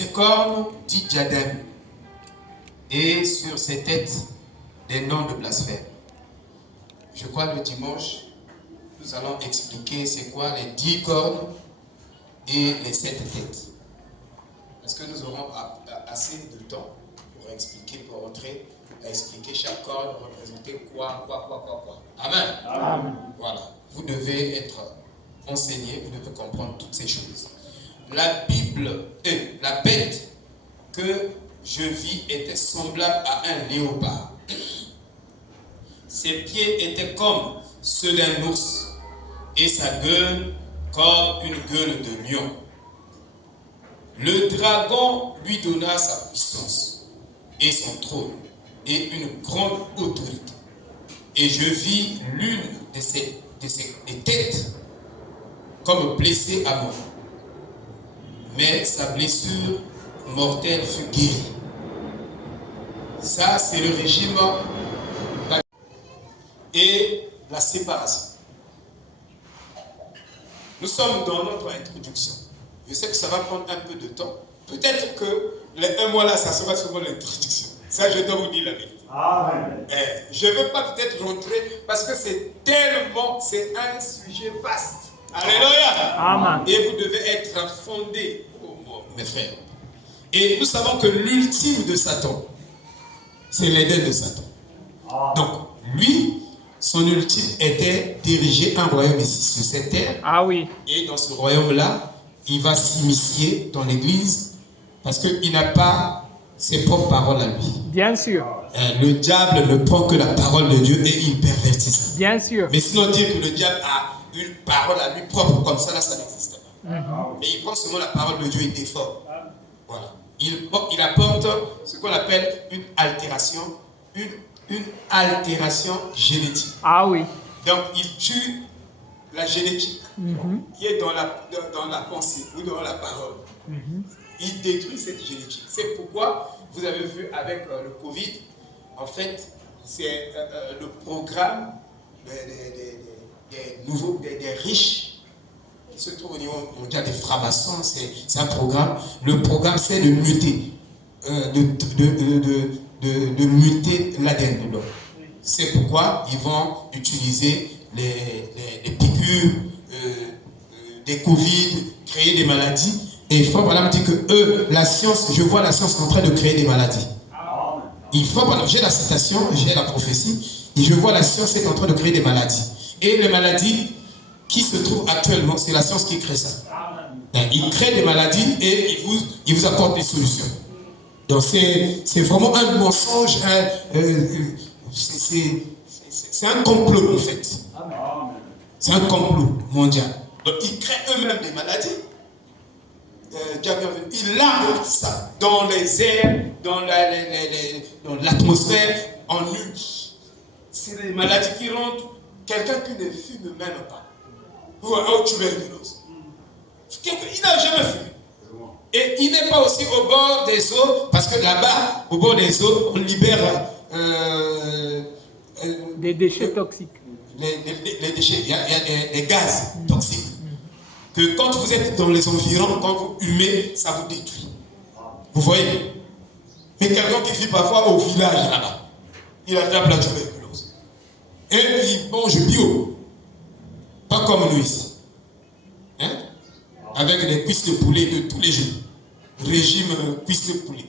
Ses cornes, dit diadème, et sur ses têtes, des noms de blasphème. Je crois le dimanche, nous allons expliquer c'est quoi les 10 cornes et les 7 têtes. Est-ce que nous aurons assez de temps pour expliquer, pour rentrer, à expliquer chaque corne, représenter quoi. Amen. Amen. Voilà. Vous devez être enseigné, vous devez comprendre toutes ces choses. La Bible, la bête que je vis était semblable à un léopard. Ses pieds étaient comme ceux d'un ours et sa gueule comme une gueule de lion. Le dragon lui donna sa puissance et son trône et une grande autorité. Et je vis l'une de ses têtes comme blessée à mort. Mais sa blessure mortelle fut guérie. Ça, c'est le régime et la séparation. Nous sommes dans notre introduction. Je sais que ça va prendre un peu de temps. Peut-être que les 1 mois là, ça sera souvent l'introduction. Ça, je dois vous dire la vérité. Amen. Je ne veux pas peut-être rentrer parce que c'est un sujet vaste. Alléluia. Amen. Et vous devez être fondés, mes frères. Et nous savons que l'ultime de Satan, c'est l'Éden de Satan. Donc, lui, son ultime était diriger un royaume ici sur cette terre. Ah oui. Et dans ce royaume-là, il va s'immiscer dans l'église parce qu'il n'a pas ses propres paroles à lui. Bien sûr. Le diable ne prend que la parole de Dieu et il pervertit ça. Bien sûr. Mais sinon dire que le diable a une parole à lui propre comme ça, là, ça n'existe pas. Mais il prend seulement la parole de Dieu et déforme. Voilà. Il apporte ce qu'on appelle une altération, une altération génétique. Ah oui. Donc il tue la génétique qui est dans la pensée ou dans la parole. Il détruit cette génétique. C'est pourquoi vous avez vu avec le Covid, en fait, c'est le programme des riches qui se trouvent au niveau mondial des francs-maçons. C'est un programme. Le programme, c'est de muter, de muter l'ADN de l'homme. C'est pourquoi ils vont utiliser les piqûres, des Covid, créer des maladies. Et il faut voilà me dire que eux, la science, je vois la science en train de créer des maladies. Il faut voilà, j'ai la citation, j'ai la prophétie, et je vois la science est en train de créer des maladies. Et les maladies qui se trouvent actuellement, c'est la science qui crée ça. Il crée des maladies et il vous apporte des solutions. Donc c'est vraiment un mensonge, c'est un complot en fait. C'est un complot mondial. Donc ils créent eux-mêmes des maladies. Il largue ça dans les airs, dans l'atmosphère, en nu. C'est des maladies qui rentrent. Quelqu'un qui ne fume même pas. Ou un tuberculose. Il n'a jamais fumé. Et il n'est pas aussi au bord des eaux, parce que là-bas, au bord des eaux, on libère des déchets toxiques. Les déchets, il y a des gaz toxiques. Que quand vous êtes dans les environs, quand vous humez, ça vous détruit. Vous voyez? Mais quelqu'un qui vit parfois au village là-bas, il attrape la tuberculose. Et il mange bio. Pas comme nous ici. Hein? Avec des cuisses de poulet de tous les jours. Régime cuisses de poulet.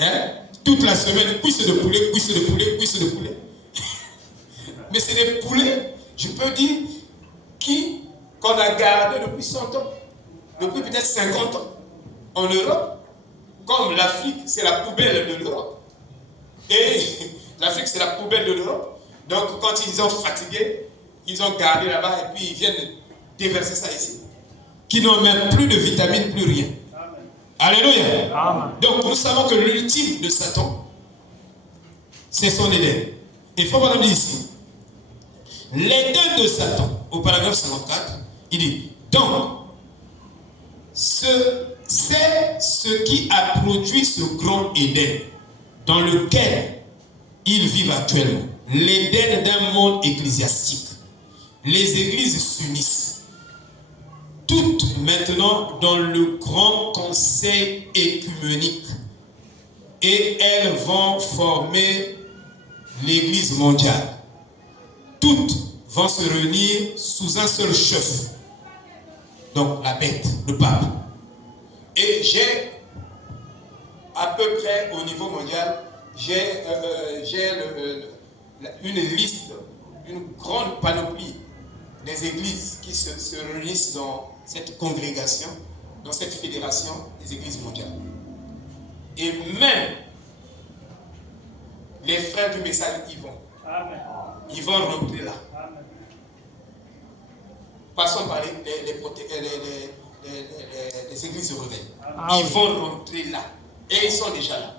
Hein? Toute la semaine, cuisses de poulet, cuisses de poulet, cuisses de poulet. Mais c'est des poulets, je peux dire, qu'on a gardé depuis 100 ans, depuis peut-être 50 ans, en Europe. Comme l'Afrique, c'est la poubelle de l'Europe. Et l'Afrique, c'est la poubelle de l'Europe. Donc, quand ils ont fatigué, ils ont gardé là-bas et puis ils viennent déverser ça ici. Qui n'ont même plus de vitamines, plus rien. Amen. Alléluia. Amen. Donc, nous savons que l'ultime de Satan, c'est son Éden. Il faut voir ici. L'Éden de Satan, au paragraphe 54, il dit, donc, c'est ce qui a produit ce grand Éden dans lequel ils vivent actuellement. L'Éden d'un monde ecclésiastique. Les églises s'unissent. toutes maintenant dans le grand conseil écuménique et elles vont former l'Église mondiale. Toutes vont se réunir sous un seul chef. Donc la bête, le pape. Et j'ai à peu près au niveau mondial, j'ai une liste, une grande panoplie des églises qui se réunissent dans cette congrégation, dans cette fédération des églises mondiales. Et même les frères du message y vont. Amen. Ils vont rentrer là. Amen. Passons par les églises de réveil. Ils vont rentrer là. Et ils sont déjà là,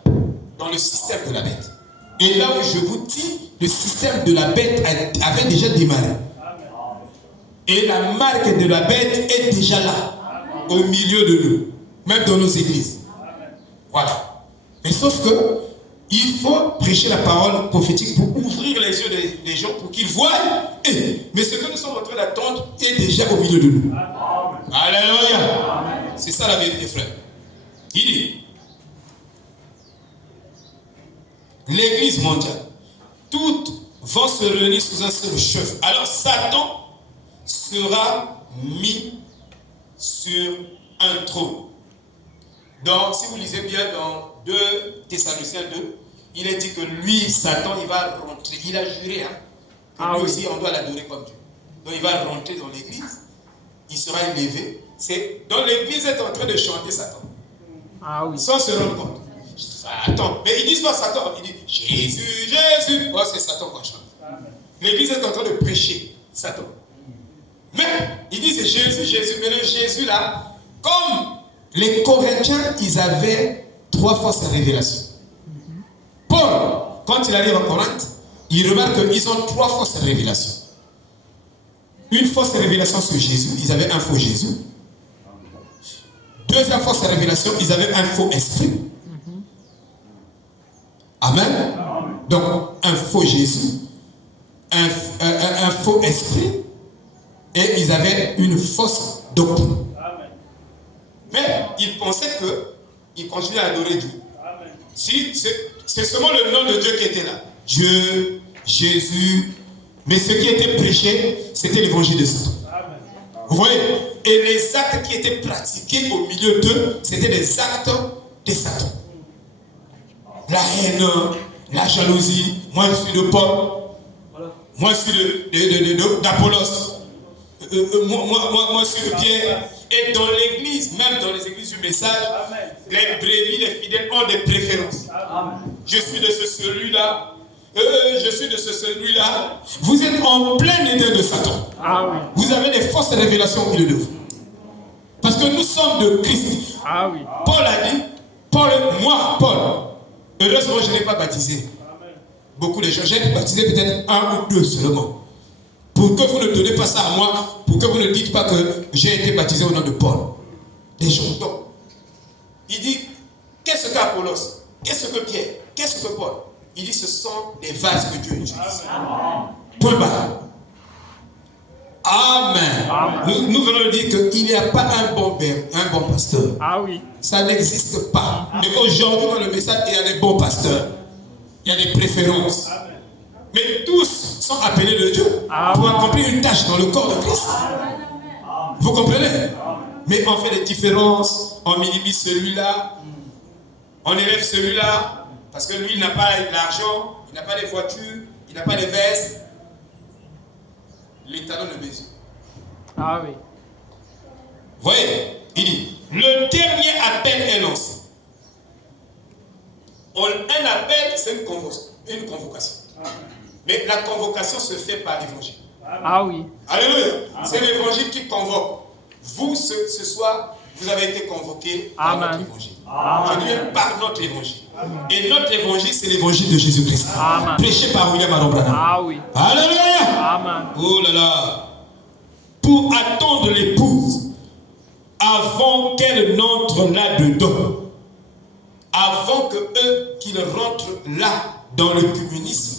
dans le système de la bête. Et là où je vous dis, le système de la bête avait déjà démarré. Et la marque de la bête est déjà là, au milieu de nous, même dans nos églises. Voilà. Mais sauf que, il faut prêcher la parole prophétique pour ouvrir les yeux des gens, pour qu'ils voient. Mais ce que nous sommes en train d'attendre est déjà au milieu de nous. Alléluia. C'est ça la vérité, frère. Il dit, l'Église mondiale, toutes vont se réunir sous un seul chef. Alors Satan sera mis sur un trône. Donc, si vous lisez bien dans 2 Thessaloniciens 2, il est dit que lui, Satan, il va rentrer. Il a juré, que lui aussi, on doit l'adorer comme Dieu. Donc, il va rentrer dans l'église. Il sera élevé. Donc, l'église est en train de chanter Satan. Sans se rendre compte. Satan. Mais ils disent pas Satan. Ils disent Jésus, Jésus. Oh, c'est Satan qu'on chante. L'église est en train de prêcher Satan. Mais ils disent Jésus, Jésus. Mais le Jésus là, comme les Corinthiens, ils avaient 3 fausses révélations. Paul, quand il arrive à Corinthe, il remarque qu'ils ont 3 fausses révélations. Une fausse révélation sur Jésus, ils avaient un faux Jésus. Deuxième fausse révélation, ils avaient un faux esprit. Amen. Donc, un faux Jésus, un faux esprit, et ils avaient une fausse doctrine. Mais ils pensaient qu'ils continuaient à adorer Dieu. Si, c'est seulement le nom de Dieu qui était là. Dieu, Jésus. Mais ce qui était prêché, c'était l'évangile de Satan. Vous voyez? Et les actes qui étaient pratiqués au milieu d'eux, c'était des actes de Satan. La haine, la jalousie. Moi je suis de Paul. Moi je suis d'Apollos. Moi je suis de Pierre. Et dans l'église, même dans les églises du message, les brebis, les fidèles ont des préférences. Je suis de celui-là. Je suis de celui-là. Vous êtes en plein état de Satan. Vous avez des fausses révélations au milieu de vous. Parce que nous sommes de Christ. Paul a dit, Paul, heureusement je n'ai pas baptisé beaucoup de gens. J'ai baptisé peut-être 1 ou 2 seulement. Pour que vous ne donnez pas ça à moi, pour que vous ne dites pas que j'ai été baptisé au nom de Paul. Des gens. Donc, il dit, qu'est-ce qu'Apollos? Qu'est-ce que Pierre? Qu'est-ce que Paul? Il dit, ce sont des vases que Dieu utilise. Point barre. Amen. Nous venons de dire qu'il n'y a pas un bon pasteur. Ça n'existe pas. Mais aujourd'hui, dans le message, il y a des bons pasteurs. Il y a des préférences. Mais tous sont appelés de Dieu pour accomplir une tâche dans le corps de Christ. Vous comprenez? Mais on fait des différences, on minimise celui-là, on élève celui-là, parce que lui, il n'a pas l'argent, il n'a pas les voitures, il n'a pas les vestes. Les talons de mesure. Vous voyez? Il dit, le dernier appel est lancé. Un appel, c'est une convocation. Mais la convocation se fait par l'évangile. Alléluia. C'est l'évangile qui convoque. Vous, ce soir, vous avez été convoqués par notre évangile. Je dis bien par notre évangile. Et notre évangile, c'est l'évangile de Jésus-Christ. Prêché par William Branham. Alléluia. Oh là là. Pour attendre l'épouse avant qu'elle n'entre là-dedans. Avant que eux qu'ils rentrent là dans le communisme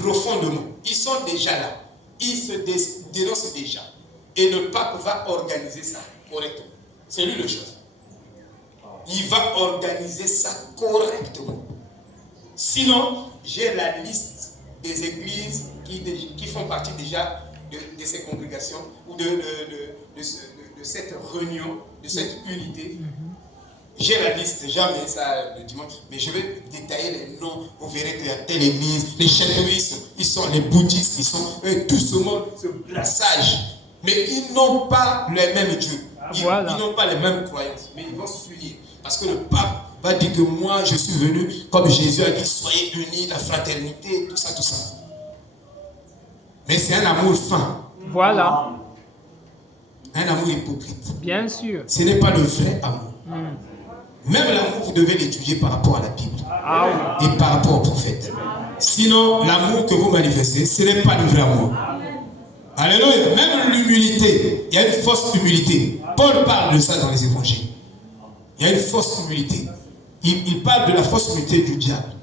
profondément. Ils sont déjà là. Ils se dénoncent déjà. Et le pape va organiser ça correctement. C'est lui le chef. Il va organiser ça correctement. Sinon, j'ai la liste des églises qui font partie déjà de ces congrégations ou de cette réunion, de cette unité. J'ai la liste déjà, mais ça le dimanche. Mais je vais détailler les noms. Vous verrez qu'il y a telle église, les chanoïstes, ils sont les bouddhistes, ils sont tout ce monde, ce brassage. Mais ils n'ont pas les mêmes dieux. Ils n'ont pas les mêmes croyances. Mais ils vont s'unir. Parce que le pape va dire que moi, je suis venu, comme Jésus a dit, soyez unis, la fraternité, tout ça, tout ça. Mais c'est un amour fin. Voilà. Un amour hypocrite. Bien sûr. Ce n'est pas le vrai amour. Même l'amour, vous devez l'étudier par rapport à la Bible. Et par rapport au prophète. Sinon, l'amour que vous manifestez, ce n'est pas le vrai amour. Alléluia. Même l'humilité, il y a une fausse humilité. Paul parle de ça dans les évangiles. Il y a une fausse humilité. Il parle de la fausse humilité du diable.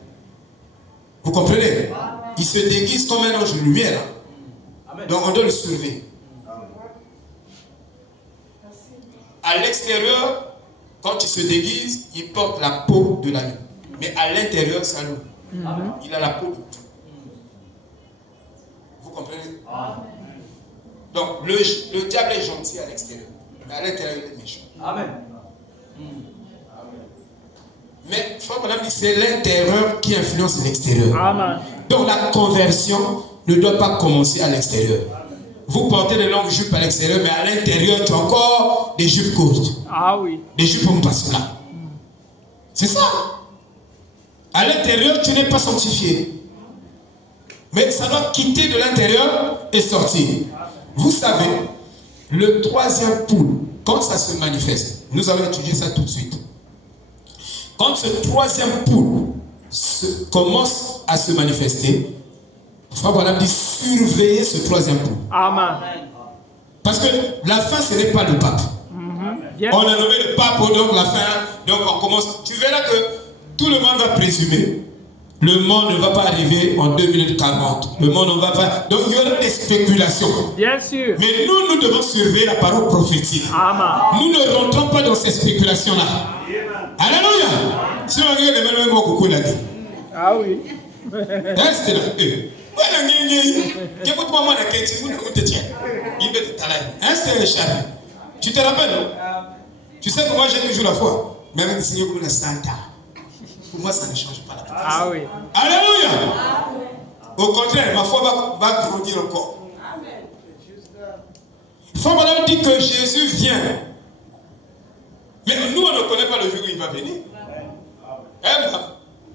Vous comprenez? Il se déguise comme un ange de lumière. Donc on doit le surveiller. À l'extérieur, quand il se déguise, il porte la peau de l'agneau. Mais à l'intérieur, c'est un loup. Il a la peau de tout. Vous comprenez? Donc le diable est gentil à l'extérieur. Mais à l'intérieur, il est méchant. Amen. Mais frère madame dit c'est l'intérieur qui influence l'extérieur. Donc la conversion ne doit pas commencer à l'extérieur. Vous portez des longues jupes à l'extérieur, mais à l'intérieur, tu as encore des jupes courtes. Des jupes en passe là. C'est ça. À l'intérieur, tu n'es pas sanctifié. Mais ça doit quitter de l'intérieur et sortir. Vous savez, le troisième poule, quand ça se manifeste, nous allons étudier ça tout de suite. Quand ce troisième poule commence à se manifester, frère Branham dit surveiller ce troisième poule. Amen. Parce que la fin, ce n'est pas le pape. On a nommé le pape, donc la fin, donc on commence. Tu verras que tout le monde va présumer. Le monde ne va pas arriver en 2040. Le monde ne va pas. Donc il y aura des spéculations. Bien sûr. Mais nous devons surveiller la parole prophétique. Amen. Nous ne rentrons pas dans ces spéculations-là. Alléluia. Si on regarde les mêmes mots que vous l'avez dit. Ah oui. C'était là. Tu te rappelles, non? Tu sais que moi j'ai toujours la foi. Même si vous le Santa. Pour moi, ça ne change pas la foi. Ah oui. Alléluia. Au contraire, ma foi va grandir encore. Il faut maintenant dire que Jésus vient. Mais nous, on ne connaît pas le jour où il va venir.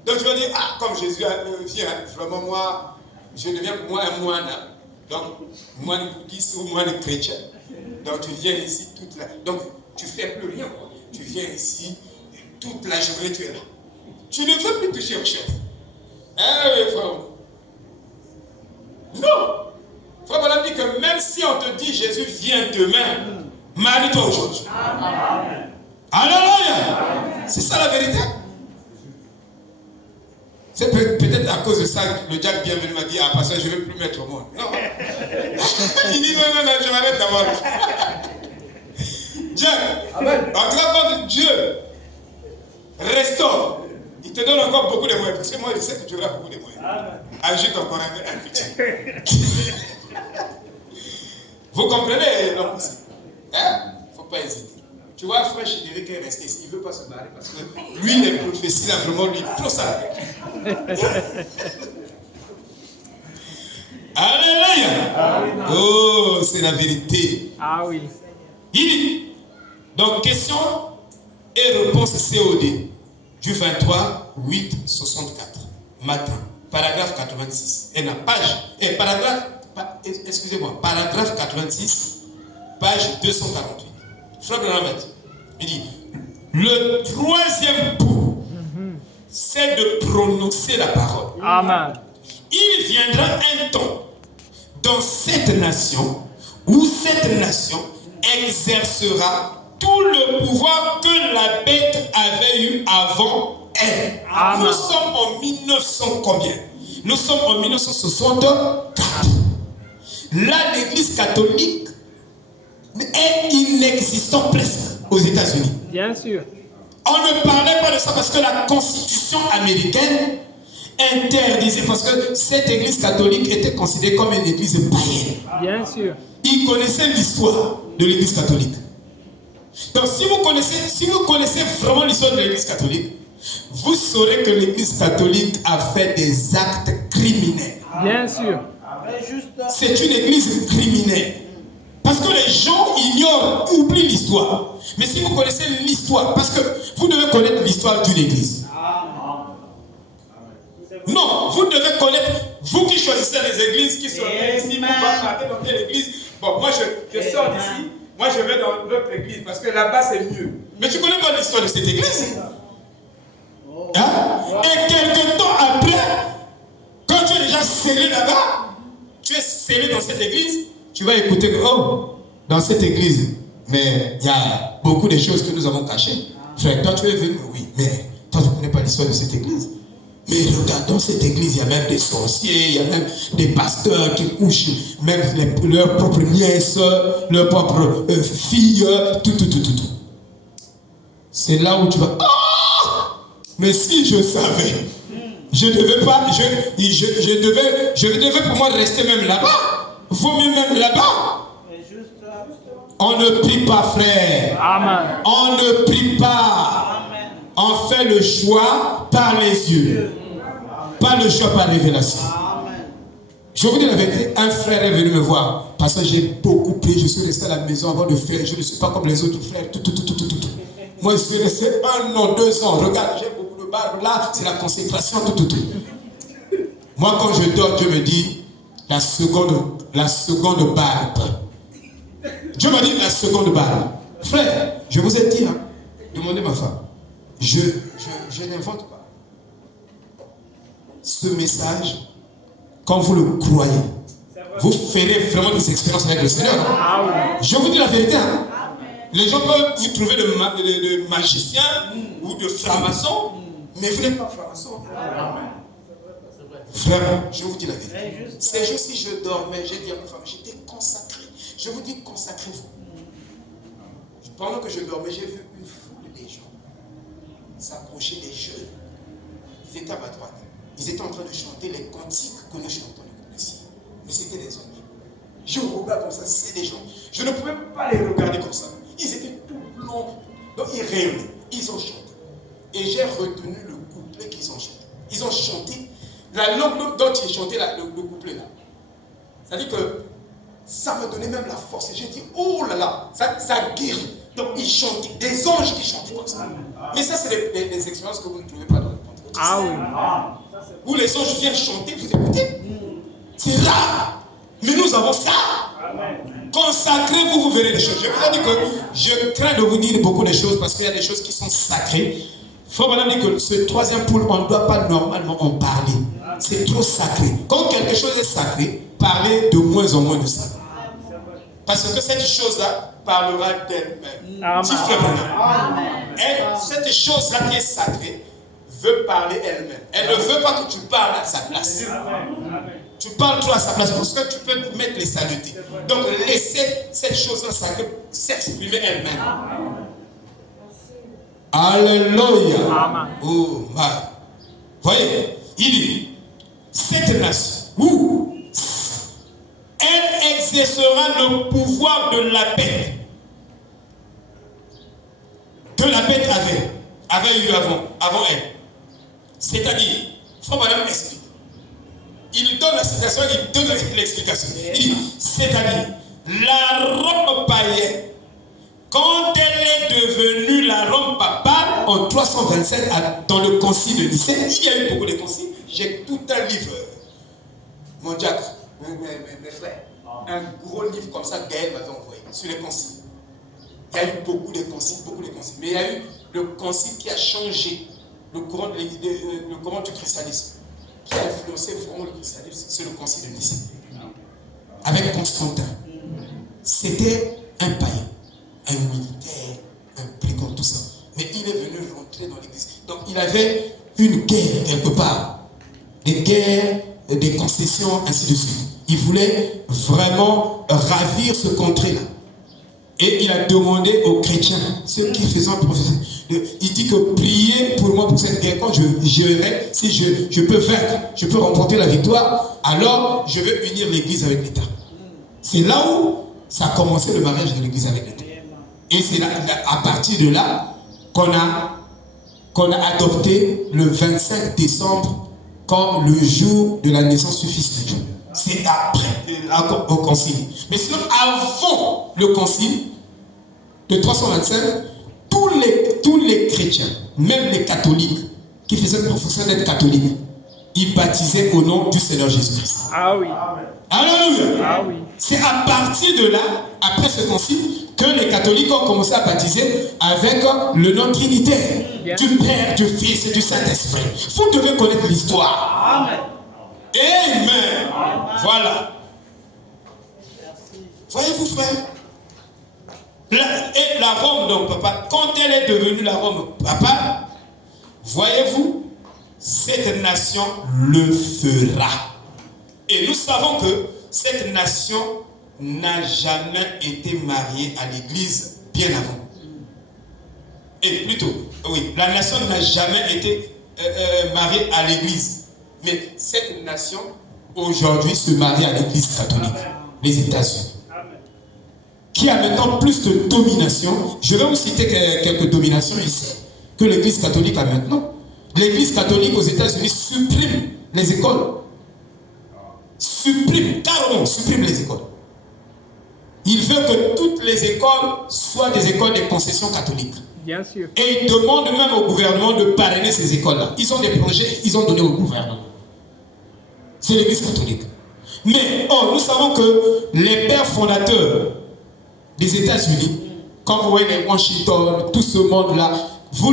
Donc tu vas dire, ah, comme Jésus vient, vraiment moi, je deviens pour moi un moine. Donc, moine bouddhiste ou moine chrétien. Donc tu viens ici toute la... Donc tu ne fais plus rien. Tu viens ici, toute la journée tu es là. Tu ne veux plus toucher au chef. Oui, frère. Non. Frère Branham dit que même si on te dit Jésus vient demain, marie-toi aujourd'hui. Alléluia. C'est ça la vérité. C'est peut-être à cause de ça que le diable bienvenu m'a dit, ah, parce que je ne veux plus mettre au monde. Non. Il dit, non, je m'arrête d'abord. Jack, en tout cas, quand Dieu restaure, il te donne encore beaucoup de moyens. Parce que moi, je sais que tu auras beaucoup de moyens. Ajoute encore un petit. Vous comprenez l'homme aussi? Il ne faut pas hésiter. Tu vois, frère Chédéric est resté ici. Il ne veut pas se barrer parce que lui, les prophéties, là, vraiment, lui, trop ça. Alléluia. Oh, c'est la vérité. Ah oui. Il dit, donc, question et réponse COD du 23 8 64 matin, paragraphe 86. Et la page, et paragraphe, excusez-moi, paragraphe 86, page 248. Frère Branham, il dit, le troisième point, c'est de prononcer la parole. Amen. Il viendra un temps dans cette nation où cette nation exercera tout le pouvoir que la bête avait eu avant elle. Amen. Nous sommes en 1900 combien? Nous sommes en 1964. Là, l'église catholique est inexistant presque aux États-Unis. Bien sûr. On ne parlait pas de ça parce que la Constitution américaine interdisait, parce que cette église catholique était considérée comme une église païenne. Bien sûr. Ils connaissaient l'histoire de l'église catholique. Donc si vous connaissez vraiment l'histoire de l'église catholique, vous saurez que l'église catholique a fait des actes criminels. Bien sûr. C'est une église criminelle. Parce que les gens ignorent, oublient l'histoire. Mais si vous connaissez l'histoire, parce que vous devez connaître l'histoire d'une église. Non, vous devez connaître, vous qui choisissez les églises qui sont ici, vous partez dans quelle église. Bon, moi je sors d'ici, moi je vais dans l'autre église parce que là-bas c'est mieux. Mais tu connais pas l'histoire de cette église? Hein? Et quelque temps après, quand tu es déjà scellé là-bas, tu es scellé dans cette église, tu vas écouter que, oh, dans cette église, mais il y a beaucoup de choses que nous avons cachées. Frère, toi tu es venu, oui, mais toi tu ne connais pas l'histoire de cette église. Mais regarde, dans cette église, il y a même des sorciers, il y a même des pasteurs qui couchent, même leurs propres nièces, leurs propres filles, tout. C'est là où tu vas, ah! Mais si je savais, je devais pour moi rester même là-bas. Vaut mieux même là-bas. On ne prie pas, frère. Amen. On ne prie pas. Amen. On fait le choix par les yeux. Pas le choix par révélation. Amen. Je vous dis la vérité, un frère est venu me voir. Parce que j'ai beaucoup prié, je suis resté à la maison avant de faire. Je ne suis pas comme les autres frères. Tout. Moi, je suis resté 1 an, 2 ans. Regarde, j'ai beaucoup de barbe là, c'est la consécration, tout. Moi, quand je dors, Dieu me dit la seconde barbe. Dieu m'a dit la seconde barbe. Frère, je vous ai dit, hein, demandez ma femme. Je n'invente pas. Ce message, quand vous le croyez, vous ferez vraiment des expériences avec le Seigneur. Hein? Je vous dis la vérité. Hein? Les gens peuvent vous trouver de magiciens ou de francs-maçons, mais vous n'êtes pas franc-maçon. Vraiment, je vous dis la vérité. Ces jours-ci, je dormais, j'ai dit à ma femme, j'étais consacré. Je vous dis, consacrez-vous. Pendant que je dormais, j'ai vu une foule de gens s'approcher des jeunes. Ils étaient à ma droite. Ils étaient en train de chanter les cantiques que nous chantons ici. Mais c'était des anges. Je regarde comme ça, c'est des gens. Je ne pouvais pas les regarder comme ça. Ils étaient tout blancs. Donc ils rayonnaient. Ils ont chanté. Et j'ai retenu le couplet qu'ils ont chanté. Ils ont chanté la langue dont ils chantaient le couplet là. C'est-à-dire que ça me donnait même la force. Et j'ai dit, oh là là, ça guérit. Donc ils chantaient. Des anges qui chantaient comme ça. Mais ça, c'est des expériences que vous ne trouvez pas dans le Pentecôte. Ah oui. Où les anges viennent chanter, vous écoutez. C'est rare. Mais nous avons ça. Consacrez-vous, vous verrez les choses. Je vous ai dit que je crains de vous dire beaucoup de choses parce qu'il y a des choses qui sont sacrées. Frère Madame dit que ce troisième poule, on ne doit pas normalement en parler. C'est trop sacré. Quand quelque chose est sacré, parlez de moins en moins de ça. Parce que cette chose-là parlera d'elle-même. Si Frère Madame, cette chose-là qui est sacrée veut parler elle-même. Elle ne veut pas que tu parles à sa place. Tu parles trop à sa place parce que tu peux mettre les saletés. Donc laissez cette chose-là sacrée s'exprimer elle-même. Alléluia. Oh my. Voyez, il dit, cette nation, où elle exercera le pouvoir de la bête. De la bête avait eu avant elle. C'est-à-dire, Frère Madame explique. Il donne la citation, il donne l'explication. Il dit, c'est-à-dire, la Rome païenne, quand elle est devenue la Rome papale, en 327, dans le concile de Nicée, il y a eu beaucoup de conciles. J'ai tout un livre, mon Jack, mes frères, un gros livre comme ça, Gaël m'avait envoyé, sur les conciles. Il y a eu beaucoup de conciles. Mais il y a eu le concile qui a changé le courant du christianisme, qui a influencé vraiment le christianisme, c'est le concile de Nicée. Avec Constantin. C'était un païen, un militaire, un brigand, tout ça. Mais il est venu rentrer dans l'église. Donc il avait une guerre quelque part. Des guerres, des concessions, ainsi de suite. Il voulait vraiment ravir ce contrée-là. Et il a demandé aux chrétiens, ceux qui faisaient prophétie, il dit que priez pour moi pour cette guerre. Quand j'irai, si je peux vaincre, je peux remporter la victoire, alors je veux unir l'église avec l'État. C'est là où ça a commencé le mariage de l'église avec l'État. Et c'est à partir de là qu'on a adopté le 25 décembre comme le jour de la naissance du Fils de Dieu. C'est après au concile. Mais sinon, avant le concile de 325, tous les chrétiens, même les catholiques, qui faisaient profession d'être catholiques, ils baptisaient au nom du Seigneur Jésus-Christ. Ah oui. Alléluia. Ah oui. C'est à partir de là, après ce concile, que les catholiques ont commencé à baptiser avec le nom trinitaire, du Père, du Fils et du Saint-Esprit. Vous devez connaître l'histoire. Amen. Amen. Voilà. Voyez-vous, frère? Et la Rome, donc, papa, quand elle est devenue la Rome, papa, voyez-vous, cette nation le fera. Et nous savons que cette nation n'a jamais été mariée à l'église bien avant. Et plutôt, oui, la nation n'a jamais été mariée à l'église. Mais cette nation, aujourd'hui, se marie à l'église catholique, les États-Unis. Qui a maintenant plus de domination. Je vais vous citer quelques dominations ici que l'église catholique a maintenant. L'église catholique aux États-Unis supprime les écoles. Carrément supprime les écoles. Il veut que toutes les écoles soient des écoles de concession catholique. Bien sûr. Et il demande même au gouvernement de parrainer ces écoles-là. Ils ont des projets, ils ont donné au gouvernement. C'est l'église catholique. Mais nous savons que les pères fondateurs des États-Unis, comme vous voyez les Washington, tout ce monde-là, vous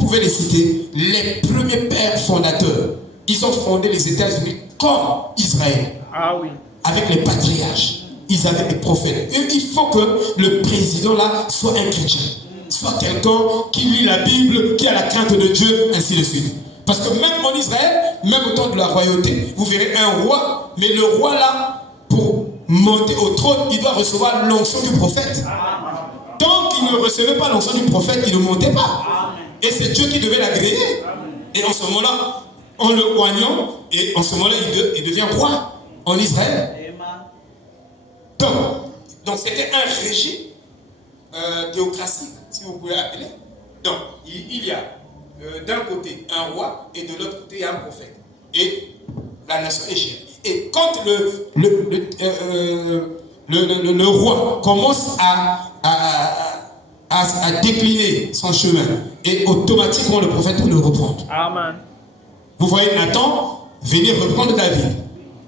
pouvez les citer, les premiers pères fondateurs, ils ont fondé les États-Unis comme Israël. Ah oui. Avec les patriarches, ils avaient des prophètes. Et il faut que le président là soit un chrétien, soit quelqu'un qui lit la Bible, qui a la crainte de Dieu, ainsi de suite. Parce que même en Israël, même au temps de la royauté, vous verrez un roi, mais le roi là, pour monter au trône, il doit recevoir l'onction du prophète. Tant qu'il ne recevait pas l'onction du prophète, il ne montait pas. Et c'est Dieu qui devait l'agréer. Et en ce moment-là, en le oignant, et en ce moment-là, il devient roi en Israël. Donc c'était un régime théocratique, si vous pouvez appeler. Donc, il y a d'un côté un roi et de l'autre côté un prophète. Et la nation est gérée. Et quand le roi commence à décliner son chemin, et automatiquement le prophète le reprend. Amen. Vous voyez Nathan venir reprendre David.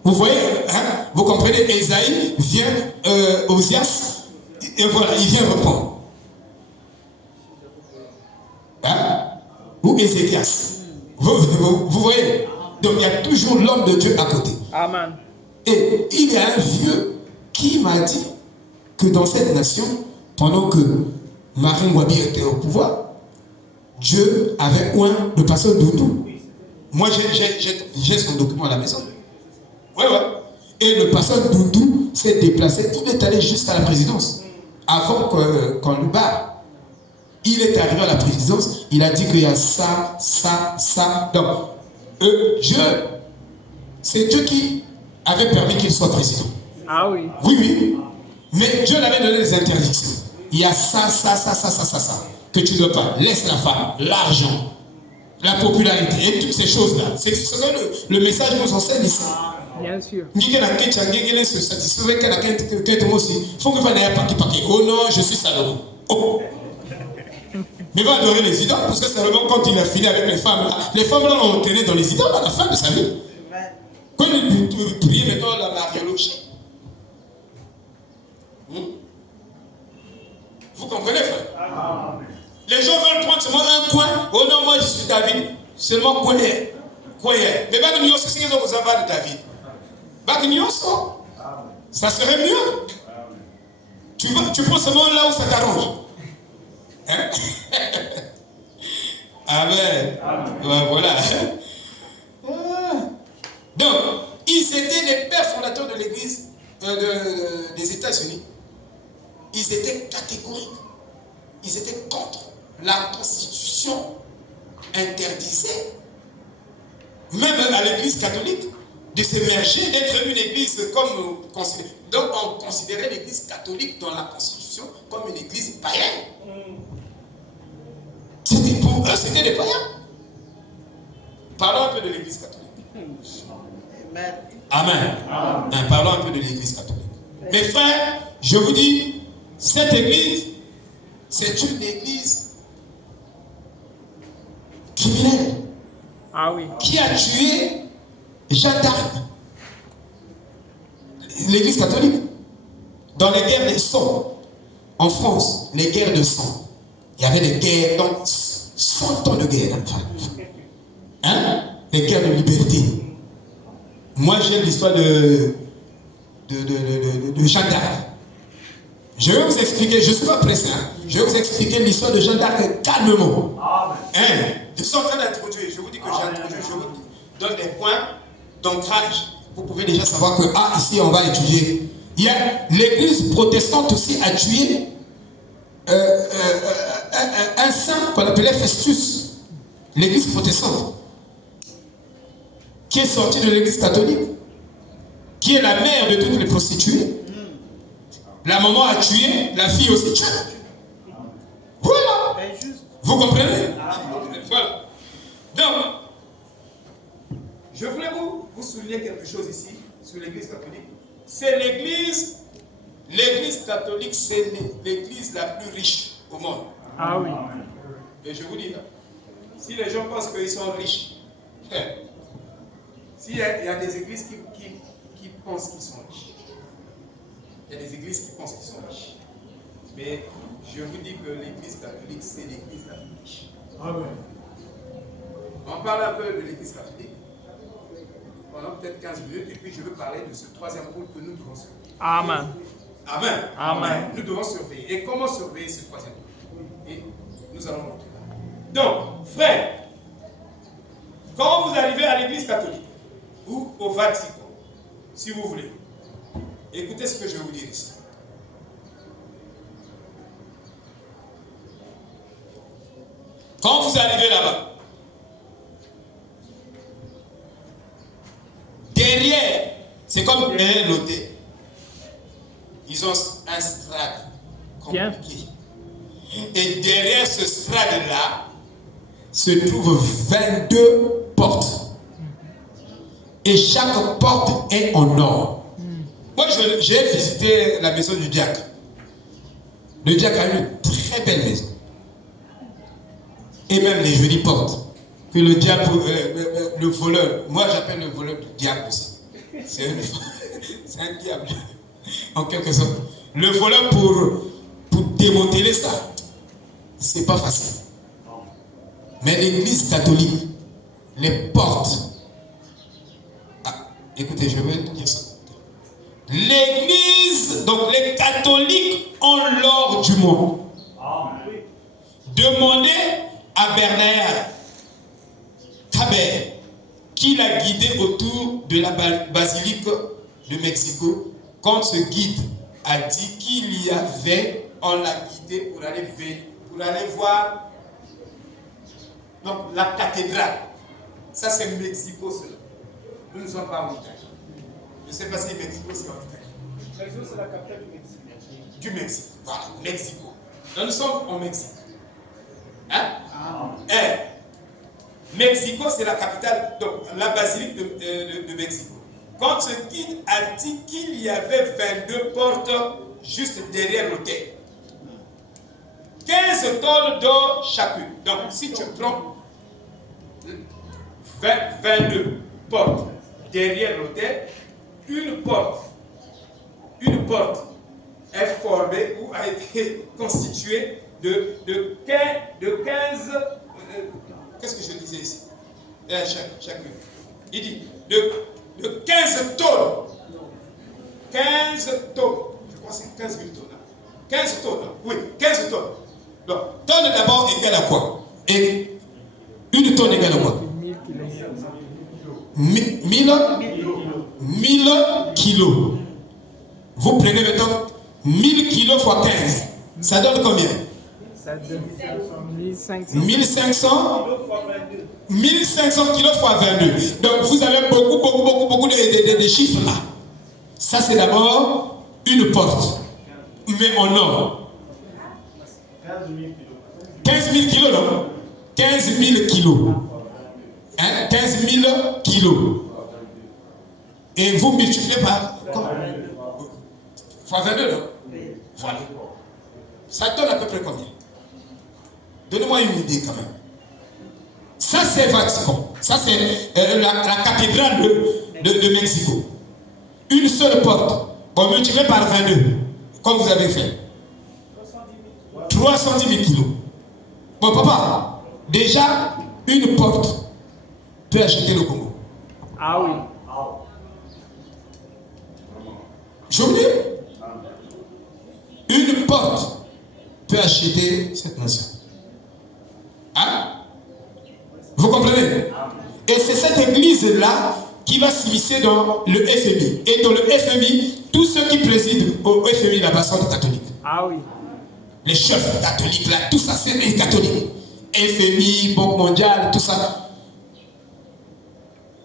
Vous voyez, hein, vous comprenez, Esaïe vient, Osias, et voilà, il vient reprendre. Hein? Ou Ézéchias. Vous voyez? Donc il y a toujours l'homme de Dieu à côté. Amen. Et il y a un vieux qui m'a dit que dans cette nation, pendant que Marine Wabi était au pouvoir, Dieu avait oint le pasteur Doudou. Moi j'ai son document à la maison. Ouais. Et le pasteur Doudou s'est déplacé, il est allé jusqu'à la présidence. Avant qu'on le barre. Il est arrivé à la présidence, il a dit qu'il y a ça. Donc, Dieu, c'est Dieu qui avait permis qu'il soit président. Ah oui. Oui. Mais Dieu l'avait donné des interdictions. Il y a ça, que tu ne dois pas. Laisse la femme, l'argent, la popularité et toutes ces choses-là. C'est ce que le message nous enseigne ici. Bien sûr. Il faut que oh non, je suis Salomon. Oh. Mais va adorer les idoles, parce que Salomon, quand il a fini avec les femmes là l'ont entraîné dans les idoles à la fin de sa vie. Quand il priait maintenant la mariologie. Vous comprenez, frère? Les gens veulent prendre seulement un coin. Oh non, moi je suis David. Seulement coin. Mais Bagnios, c'est ce qu'ils ont aux avants de David. Bagnios, ça serait mieux. Tu prends seulement là où ça t'arrange. Hein? Amen. Voilà. Donc, ils étaient les pères fondateurs de l'église des États-Unis. ils étaient catégoriques. Ils étaient contre. La Constitution interdisait, même à l'Église catholique, de s'émerger, d'être une église comme considérée. Donc on considérait l'Église catholique dans la Constitution comme une église païenne. C'était pour eux, c'était des païens. Parlons un peu de l'Église catholique. Amen. Amen. Parlons un peu de l'Église catholique. Mes frères, je vous dis, cette église, c'est une église criminelle. Ah oui. Qui a tué Jeanne d'Arc. L'église catholique. Dans les guerres des sangs, en France, les guerres de sang, il y avait des guerres, donc 100 ans de guerre. Hein? Les guerres de liberté. Moi, j'aime l'histoire de Jeanne d'Arc. Je vais vous expliquer, je ne suis pas pressé, hein? Je vais vous expliquer l'histoire de Jeanne d'Arc calmement. Hein? Je suis en train d'introduire, je vous dis que j'introduis, je vous donne des points d'ancrage. Vous pouvez déjà savoir que, ici on va étudier. Il y a l'église protestante aussi a tué un saint qu'on appelait Festus. L'église protestante. Qui est sortie de l'église catholique. Qui est la mère de toutes les prostituées. La maman a tué, la fille aussi tué. Voilà. Vous comprenez? Voilà. Donc, je voulais vous souligner quelque chose ici, sur l'église catholique. C'est l'église catholique, c'est l'église la plus riche au monde. Ah oui. Et je vous dis, si les gens pensent qu'ils sont riches, s'il y a des églises qui pensent qu'ils sont riches, il y a des églises qui pensent qu'ils sont riches. Mais je vous dis que l'église catholique, c'est l'église la plus riche. Ah oui. On parle un peu de l'église catholique pendant peut-être 15 minutes et puis je veux parler de ce troisième pôle que nous devons surveiller. Amen. Amen. Amen. Nous devons surveiller. Et comment surveiller ce troisième pôle? Et nous allons montrer. Donc, frère, quand vous arrivez à l'église catholique ou au Vatican, si vous voulez, écoutez ce que je vais vous dire ici. Quand vous arrivez là-bas, derrière, c'est comme derrière l'hôtel. Ils ont un strade compliqué. Et derrière ce strade-là, se trouvent 22 portes. Et chaque porte est en or. Moi, j'ai visité la maison du diacre. Le diacre a une très belle maison. Et même les jolies portes. Que le diable, le voleur, moi j'appelle le voleur du diable aussi. C'est un diable, en quelque sorte. Le voleur pour démanteler ça, c'est pas facile. Mais l'église catholique, les portes. Écoutez, je vais dire ça. L'église, donc les catholiques ont l'or du monde. Demandez à Bernard Caber, qui l'a guidé autour de la basilique de Mexico, quand ce guide a dit qu'il y avait, on l'a guidé pour aller voir donc, la cathédrale. Ça c'est Mexico cela. Nous ne sommes pas en Italie. Je ne sais pas si Mexico c'est en Italie. Mexico c'est la capitale du Mexique. Du Mexique, voilà, Mexico. Donc, nous sommes au Mexique. Hein? Mexico, c'est la capitale, donc la basilique de Mexico. Quand ce guide a dit qu'il y avait 22 portes juste derrière l'hôtel, 15 tonnes d'or chacune. Donc, si tu prends 22 portes derrière l'hôtel, une porte est formée ou a été constituée de 15. Qu'est-ce que je disais ici? Chacune. Il dit de 15 tonnes. 15 tonnes. Je crois que c'est 15 000 tonnes. 15 tonnes. Oui, 15 tonnes. Donc, tonne d'abord égale à quoi? Et une tonne égale à quoi? 1000 kilos. Vous prenez maintenant 1000 kilos fois 15. Ça donne combien? Ça donne 1500. 1500 kilos fois 22. Donc vous avez beaucoup de chiffres là. Ça c'est d'abord une porte. Mais en or. 15 000 kilos, non? 15 000 kilos. Hein? 15 000 kilos. Et vous multipliez par fois 22, non? Voilà. Ça donne à peu près combien? Donnez-moi une idée quand même. Ça c'est Vatican. Ça c'est la cathédrale de Mexico. Une seule porte. Bon, multiplié par 22. Comme vous avez fait. 310 000 kilos. Bon, papa, déjà, une porte peut acheter le Congo. Ah oui. Je vous dis, une porte peut acheter cette nation. Hein? Vous comprenez? Et c'est cette église-là qui va s'immiscer dans le FMI. Et dans le FMI, tous ceux qui président au FMI là-bas sont catholiques. Ah oui. Les chefs catholiques là, tout ça, c'est les catholiques. FMI, Banque mondiale, tout ça.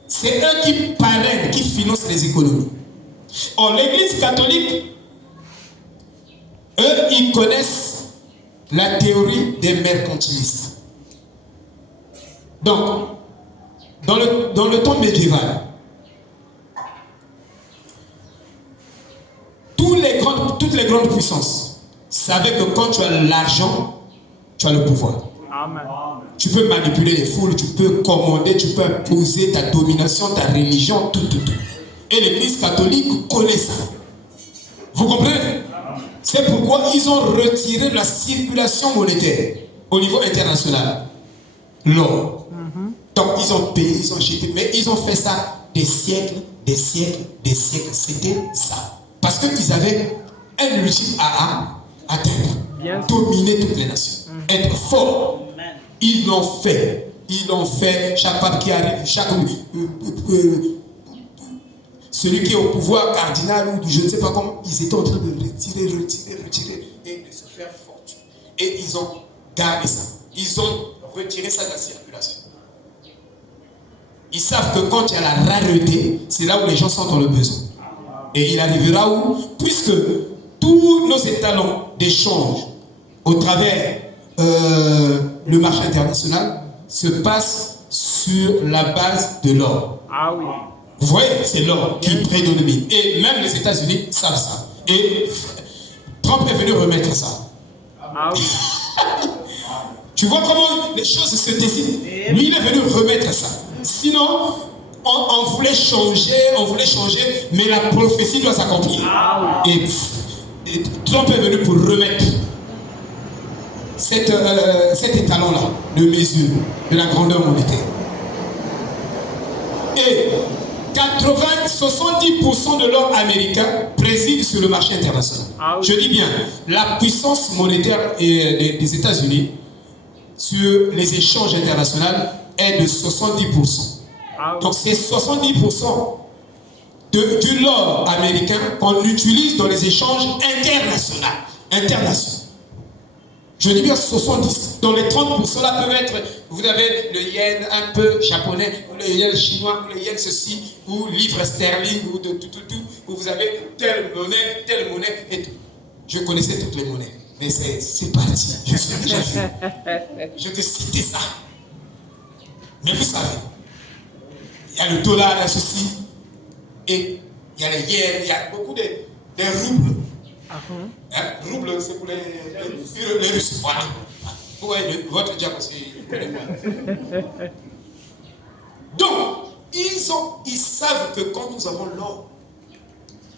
C'est eux qui parrainent, qui financent les économies. Or, l'église catholique, eux, ils connaissent la théorie des mercantilistes. Donc, dans le temps médiéval, toutes les grandes puissances savaient que quand tu as l'argent, tu as le pouvoir. Amen. Tu peux manipuler les foules, tu peux commander, tu peux imposer ta domination, ta religion, tout. Et l'église catholique connaît ça. Vous comprenez? C'est pourquoi ils ont retiré la circulation monétaire au niveau international. L'or. Donc ils ont payé, ils ont jeté, mais ils ont fait ça des siècles. C'était ça. Parce qu'ils avaient un ultime à atteindre. Dominer toutes les nations. Être fort. Ils l'ont fait. Chaque pape qui arrive, celui qui est au pouvoir cardinal ou je ne sais pas comment, ils étaient en train de retirer et de se faire fortune. Et ils ont gardé ça. Ils ont retiré ça de la circulation. Ils savent que quand il y a la rareté, c'est là où les gens sont dans le besoin. Et il arrivera où, puisque tous nos étalons d'échange au travers le marché international se passent sur la base de l'or. Ah oui. Vous voyez, c'est l'or qui prédomine. Et même les États-Unis savent ça. Et Trump est venu remettre ça. Ah oui. Tu vois comment les choses se décident. Lui, il est venu remettre ça. Sinon, on voulait changer, mais la prophétie doit s'accomplir. Ah oui. Et Trump est venu pour remettre cet étalon-là de mesure de la grandeur monétaire. Et 70% de l'or américain préside sur le marché international. Ah oui. Je dis bien, la puissance monétaire des États-Unis sur les échanges internationaux est de 70%. Ah oui. Donc c'est 70% du l'or américain qu'on utilise dans les échanges internationaux. Je dis bien 70. Dans les 30% là peuvent être, vous avez le yen un peu japonais, ou le yen chinois, ou le yen ceci, ou livre sterling, ou de tout, où vous avez telle monnaie, et tout. Je connaissais toutes les monnaies, mais c'est parti. Je suis déjà vu. Je te citais ça. Mais vous savez, il y a le dollar, là, ceci, et il y a les yens, il y a beaucoup de roubles. Rouble, c'est pour les Russes. Voilà. Vous voyez, votre diable, c'est le moins. Donc, ils savent que quand nous avons l'or,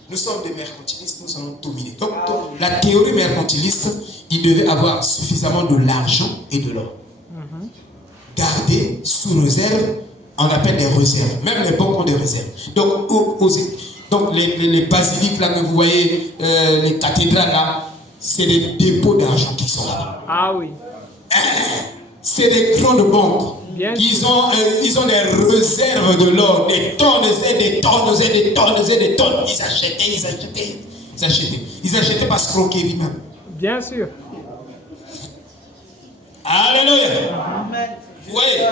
nous sommes des mercantilistes, nous allons dominer. Donc, la théorie mercantiliste, il devait avoir suffisamment de l'argent et de l'or. Garder sous réserve, on appelle des réserves. Même les banques ont des réserves. Donc, les basiliques là que vous voyez, les cathédrales là, c'est des dépôts d'argent qui sont là. Ah oui. C'est des grandes banques. Ils ont des réserves de l'or, des tonnes et des tonnes et des tonnes et des tonnes. Ils achetaient. Ils achetaient. Ils achetaient par escroquerie même. Bien sûr. Alléluia. Vous voyez,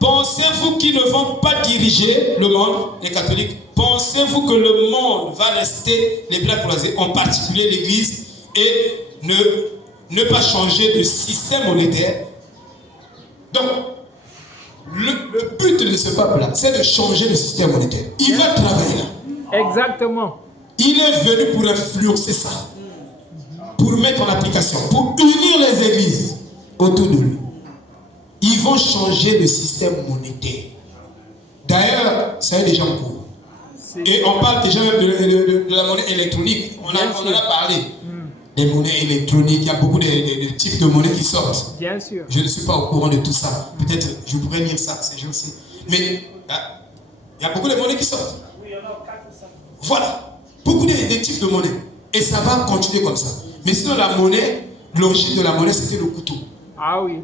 pensez-vous qu'ils ne vont pas diriger le monde, les catholiques? Pensez-vous que le monde va rester les bras croisés, en particulier l'Église, et ne pas changer de système monétaire? Donc, le but de ce peuple-là, c'est de changer le système monétaire. Il va travailler là. Exactement. Il est venu pour influencer ça, pour mettre en application, pour unir les églises autour de lui. Ils vont changer le système monétaire. D'ailleurs, ça est déjà en cours. Et on parle déjà même de la monnaie électronique. On en a parlé. Les monnaies électroniques, il y a beaucoup de types de monnaies qui sortent. Bien sûr. Je ne suis pas au courant de tout ça. Peut-être je pourrais lire ça ces jours-ci. Mais il y a beaucoup de monnaies qui sortent. Oui, il y en a 4 ou 5. Voilà. Beaucoup de types de monnaies. Et ça va continuer comme ça. Mais sinon, la monnaie, l'origine de la monnaie, c'était le couteau. Ah oui.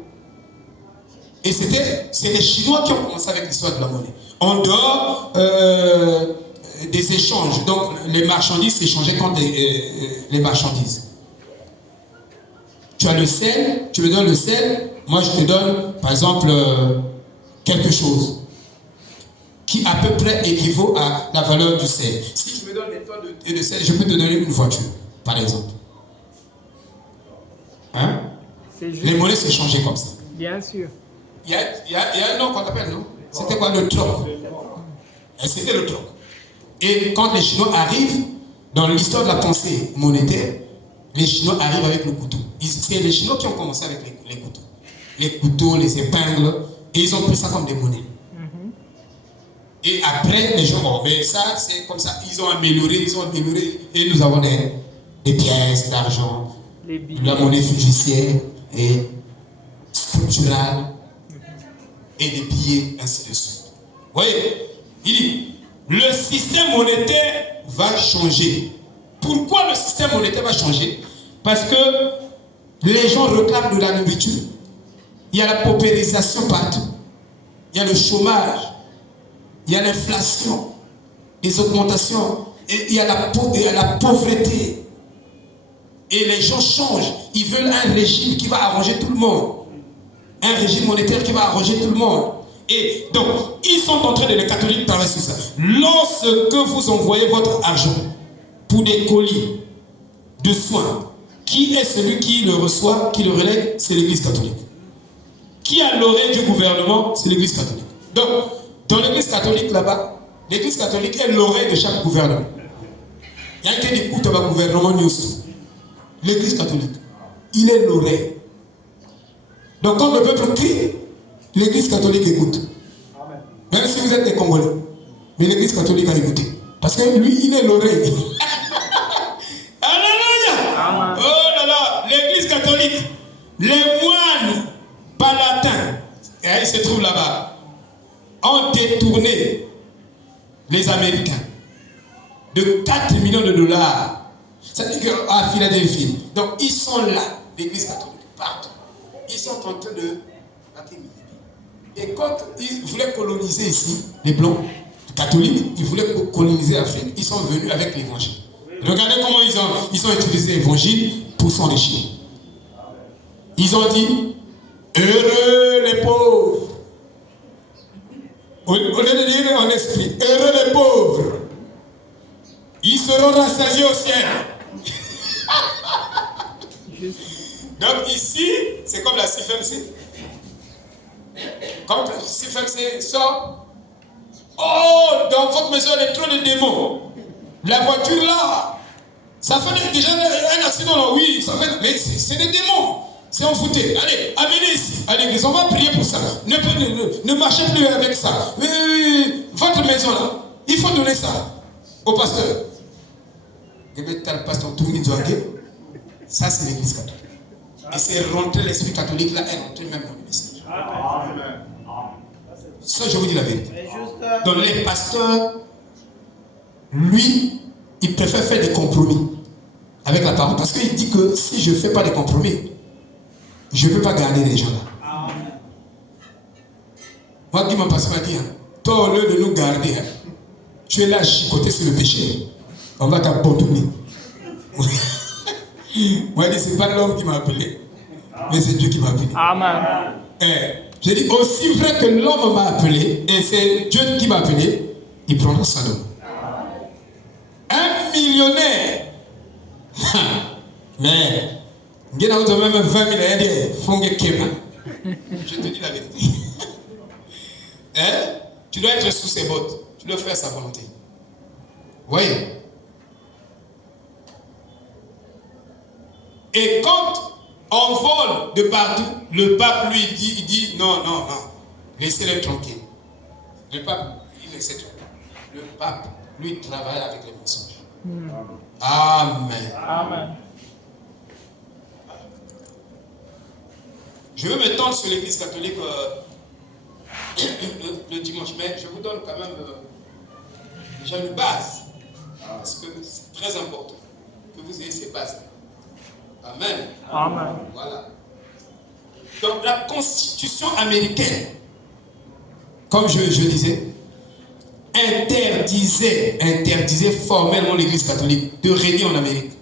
Et c'est les Chinois qui ont commencé avec l'histoire de la monnaie. En dehors des échanges. Donc, les marchandises s'échangeaient contre les marchandises. Tu as le sel, tu me donnes le sel, moi je te donne, par exemple, quelque chose qui à peu près équivaut à la valeur du sel. Si tu me donnes des tonnes de sel, je peux te donner une voiture, par exemple. Hein? Les monnaies s'échangeaient comme ça. Bien sûr. Il y a un nom qu'on appelle, non? C'était quoi le troc? C'était le troc. Et quand les Chinois arrivent, dans l'histoire de la pensée monétaire, les Chinois arrivent avec le couteau. C'est les Chinois qui ont commencé avec les couteaux. Les couteaux, les épingles, et ils ont pris ça comme des monnaies. Et après, les gens, bon, mais ça, c'est comme ça. Ils ont amélioré, et nous avons des pièces d'argent, la monnaie fiduciaire et structurale, et des billets, ainsi de suite. Vous voyez, il dit, le système monétaire va changer. Pourquoi le système monétaire va changer? Parce que les gens réclament de la nourriture. Il y a la paupérisation partout. Il y a le chômage. Il y a l'inflation. Les augmentations. Et il y a la pauvreté. Et les gens changent. Ils veulent un régime qui va arranger tout le monde. Un régime monétaire qui va arranger tout le monde. Et donc, ils sont en train de les catholiques travailler sur ça. Lorsque vous envoyez votre argent pour des colis de soins, qui est celui qui le reçoit, qui le relègue? C'est l'Église catholique. Qui a l'oreille du gouvernement? C'est l'Église catholique. Donc, dans l'Église catholique là-bas, l'Église catholique est l'oreille de chaque gouvernement. Il y a quelqu'un qui écoute le gouvernement news. L'Église catholique, il est l'oreille. Donc, quand le peuple crie, l'Église catholique écoute. Même si vous êtes des Congolais. Mais l'Église catholique a écouté. Parce que lui, il est l'oreille. Alléluia! Oh là là! L'Église catholique, les moines palatins, ils se trouvent là-bas, ont détourné les Américains de 4 millions de dollars. C'est-à-dire qu'à Philadelphie. Donc, ils sont là, l'Église catholique, partout. Ils sont en train de... Et quand ils voulaient coloniser ici, les Blancs, catholiques, ils voulaient coloniser l'Afrique, ils sont venus avec l'évangile. Regardez comment ils ont utilisé l'évangile pour s'enrichir. Ils ont dit, heureux les pauvres. Au lieu de dire en esprit, heureux les pauvres. Ils seront rassasiés au ciel. Donc ici, c'est comme la CFMC. Quand la CFMC sort, oh, dans votre maison, il y a trop de démons. La voiture là, ça fait déjà un accident là, oui, ça fait, mais c'est des démons. C'est envoûté. Allez, amenez ici à l'église, on va prier pour ça. Ne marchez plus avec ça. Votre maison là, il faut donner ça au pasteur. Ça, c'est l'église catholique. Et c'est rentrer l'esprit catholique là, et rentrer même dans le message. Ça, je vous dis la vérité. Donc, les pasteurs, lui, il préfère faire des compromis avec la parole. Parce qu'il dit que si je ne fais pas des compromis, je ne peux pas garder les gens là. Moi, qui mon pasteur m'a dit, toi, au lieu de nous garder, tu es là à chicoter sur le péché. on va t'abandonner. Moi, je dis, ce n'est pas l'homme qui m'a appelé, mais c'est Dieu qui m'a appelé. Amen. Je dis, aussi vrai que l'homme m'a appelé, et c'est Dieu qui m'a appelé, il prendra son homme. Un millionnaire. Mais, il y a même 20 milliardaires, je te dis la vérité. Tu dois être sous ses bottes, tu dois faire sa volonté. Voyez. Et quand on vole de partout, le pape lui dit non, laissez-le tranquille. Le pape, il laisse tranquille. Le pape, lui, travaille avec les mensonges. Amen. Amen. Je veux me tendre sur l'église catholique le dimanche, mais je vous donne quand même déjà une base. Parce que c'est très important que vous ayez ces bases. Amen. Amen. Voilà. Donc la Constitution américaine, comme je disais, interdisait formellement l'église catholique de régner en Amérique.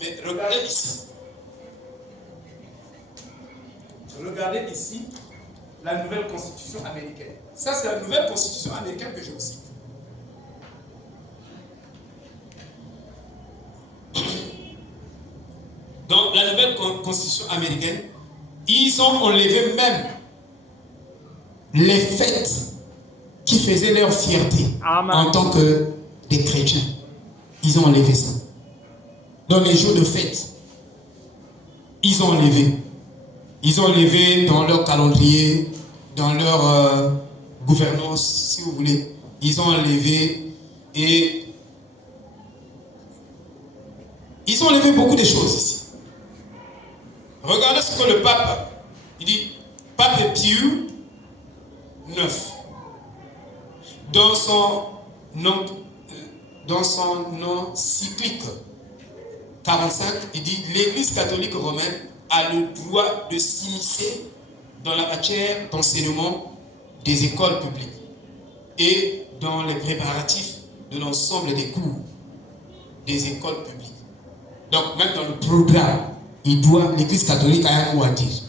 Mais regardez ici. Regardez ici la nouvelle constitution américaine. Ça, c'est la nouvelle constitution américaine que je vous cite. Dans la nouvelle constitution américaine, ils ont enlevé même les fêtes qui faisaient leur fierté. Amen. En tant que des chrétiens. Ils ont enlevé ça. Dans les jours de fête, ils ont enlevé. Ils ont enlevé dans leur calendrier, dans leur gouvernance, si vous voulez. Ils ont enlevé et ils ont enlevé beaucoup de choses ici. Regardez ce que le pape, il dit, Pape Pius IX, dans son encyclique 45, il dit, l'Église catholique romaine a le droit de s'immiscer dans la matière d'enseignement des écoles publiques et dans les préparatifs de l'ensemble des cours des écoles publiques. Donc même dans le programme, l'Église catholique a un mot à dire.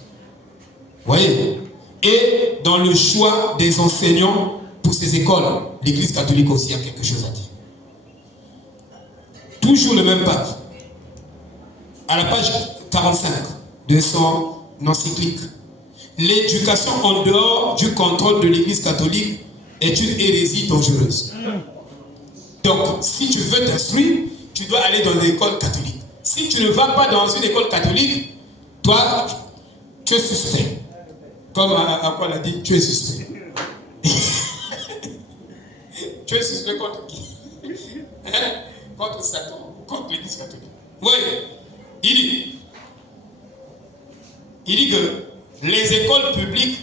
Vous voyez? Et dans le choix des enseignants pour ces écoles, l'Église catholique aussi a quelque chose à dire. Toujours le même pape. À la page 45 de son encyclique. L'éducation en dehors du contrôle de l'Église catholique est une hérésie dangereuse. Donc, si tu veux t'instruire, tu dois aller dans l'école catholique. Si tu ne vas pas dans une école catholique, toi, tu es suspect. Comme Aqua l'a dit, tu es suspect. Tu es suspect contre qui? Contre Satan, contre l'Église catholique. Oui, il dit que les écoles publiques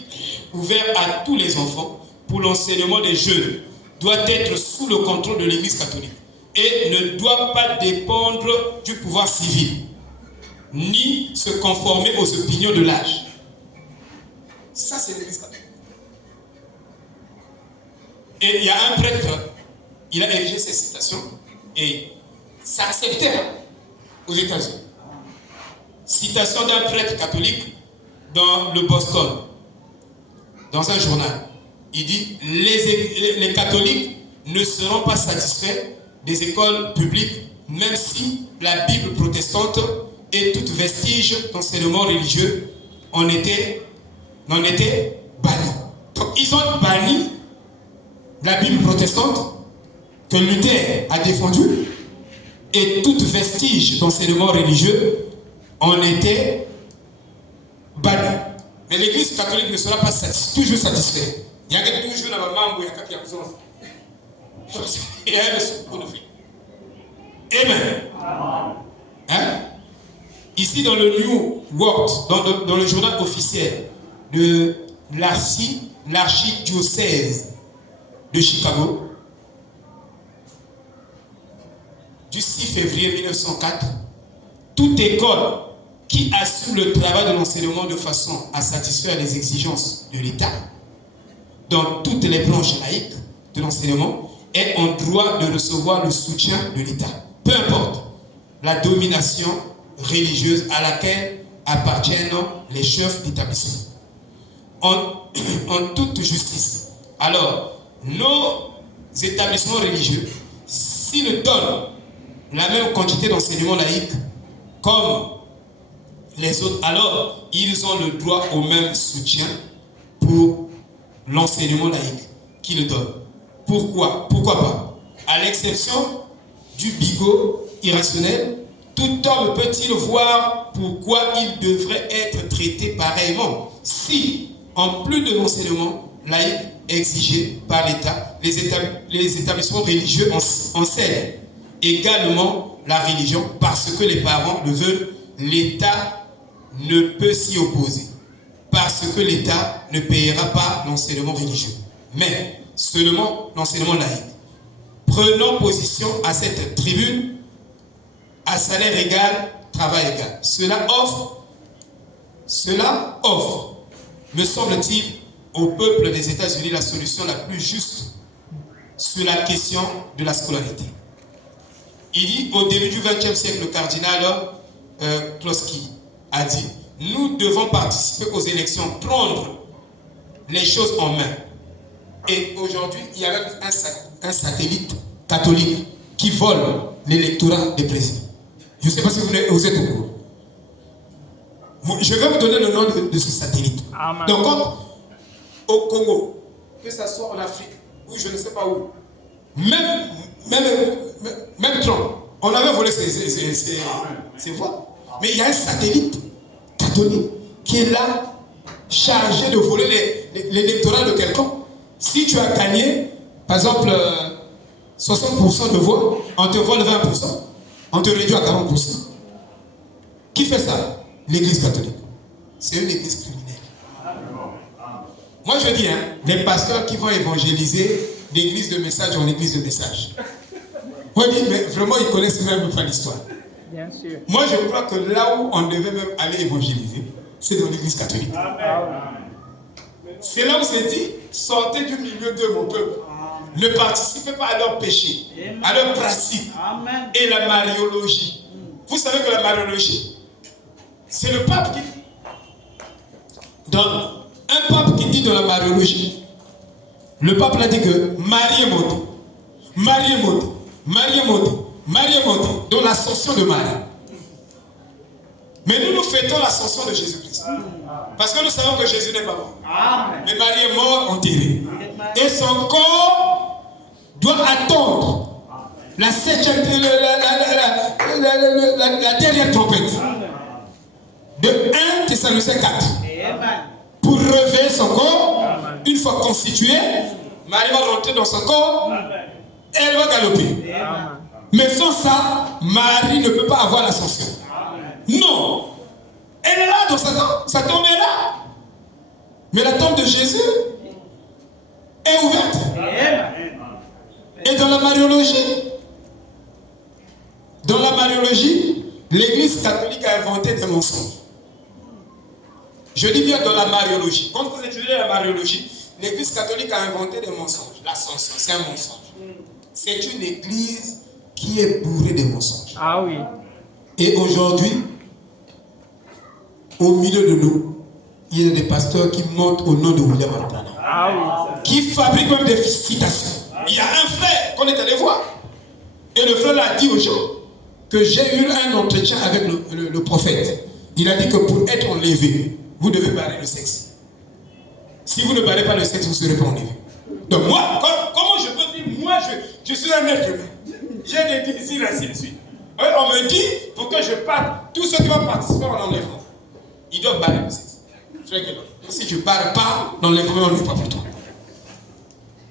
ouvertes à tous les enfants pour l'enseignement des jeunes doivent être sous le contrôle de l'Église catholique et ne doivent pas dépendre du pouvoir civil, ni se conformer aux opinions de l'âge. Ça, c'est l'Église catholique. Et il y a un prêtre, il a érigé ces citations et ça acceptait aux États-Unis. Citation d'un prêtre catholique dans le Boston, dans un journal. Il dit, les catholiques ne seront pas satisfaits des écoles publiques, même si la Bible protestante et tout vestige d'enseignement religieux n'en était banni. Donc ils ont banni la Bible protestante que Luther a défendue et tout vestige d'enseignement religieux en était banni. Mais l'Église catholique ne sera pas toujours satisfaite. Il y a toujours un membre qui a besoin. Et elle est pour nous. Amen. Hein? Ici dans le New World, dans le journal officiel de l'archidiocèse de Chicago, du 6 février 1904, toute école qui assume le travail de l'enseignement de façon à satisfaire les exigences de l'État dans toutes les branches laïques de l'enseignement est en droit de recevoir le soutien de l'État. peu importe la domination religieuse à laquelle appartiennent les chefs d'établissement. En toute justice. Alors, nos établissements religieux, s'ils donnent la même quantité d'enseignement laïque comme les autres, alors ils ont le droit au même soutien pour l'enseignement laïque qu'ils donnent. Pourquoi? Pourquoi pas? À l'exception du bigot irrationnel, tout homme peut-il voir pourquoi il devrait être traité pareillement si, en plus de l'enseignement laïque exigé par l'État, les établissements religieux enseignent également la religion parce que les parents le veulent, l'État ne peut s'y opposer parce que l'État ne payera pas l'enseignement religieux, mais seulement l'enseignement laïque. Prenons position à cette tribune, à salaire égal, travail égal. Cela offre, me semble-t-il, au peuple des États-Unis la solution la plus juste sur la question de la scolarité. Il dit, au début du XXe siècle, le cardinal Kloski a dit, nous devons participer aux élections, prendre les choses en main. Et aujourd'hui, il y a même un satellite catholique qui vole l'électorat des présidents. Je ne sais pas si vous êtes au courant. Je vais vous donner le nom de ce satellite. Amen. Donc, au Congo, que ce soit en Afrique, ou je ne sais pas où, même Trump, on avait volé ses voix. Mais il y a un satellite catholique qui est là, chargé de voler l'électorat de quelqu'un. Si tu as gagné, par exemple, 60% de voix, on te vole 20%, on te réduit à 40%. Qui fait ça? L'église catholique. C'est une église criminelle. Moi je dis, les pasteurs qui vont évangéliser d'église de message en église de message. Moi je dis, mais vraiment ils connaissent même pas l'histoire. Bien sûr. Moi je crois que là où on devait même aller évangéliser, c'est dans l'église catholique. C'est là où c'est dit, sortez du milieu de mon peuple. Ne participez pas à leurs péchés, à leurs principes et la mariologie. Vous savez que la mariologie, c'est le pape qui dit. Un pape qui dit dans la mariologie, le pape l'a dit que Marie est montée, Marie est montée, Marie est montée, Marie est montée, dans l'ascension de Marie. Mais nous fêtons l'ascension de Jésus-Christ. Parce que nous savons que Jésus n'est pas mort. Mais Marie est morte, enterrée. Et son corps doit attendre la dernière trompette de 1 Thessaloniciens 4 pour réveiller son corps. Une fois constitué, Marie va rentrer dans son corps et elle va galoper. Mais sans ça, Marie ne peut pas avoir l'ascension. Non, elle est là dans sa tombe, sa tombe est là. Mais la tombe de Jésus est ouverte. Et dans la mariologie, l'église catholique a inventé des mensonges. Je dis bien dans la mariologie. Quand vous étudiez la mariologie, l'église catholique a inventé des mensonges. L'ascension, c'est un mensonge. C'est une église qui est bourrée de mensonges. Ah oui. Et aujourd'hui, au milieu de nous, il y a des pasteurs qui montent au nom de William Arplana. Ah oui. Qui fabriquent même des citations. Il y a un frère qu'on est allé voir. Et le frère a dit aux gens que j'ai eu un entretien avec le prophète. Il a dit que pour être enlevé, vous devez barrer le sexe. Si vous ne barrez pas le sexe, vous ne serez pas enlevé. Donc moi, comment je peux vivre? Moi, je suis un être humain. J'ai des désirs, ainsi de suite. On me dit, pour que je parte, tous ceux qui vont participer en enlèvement, ils doivent barrer le sexe. Si tu ne barres pas, l'enlèvement n'est pas pour toi.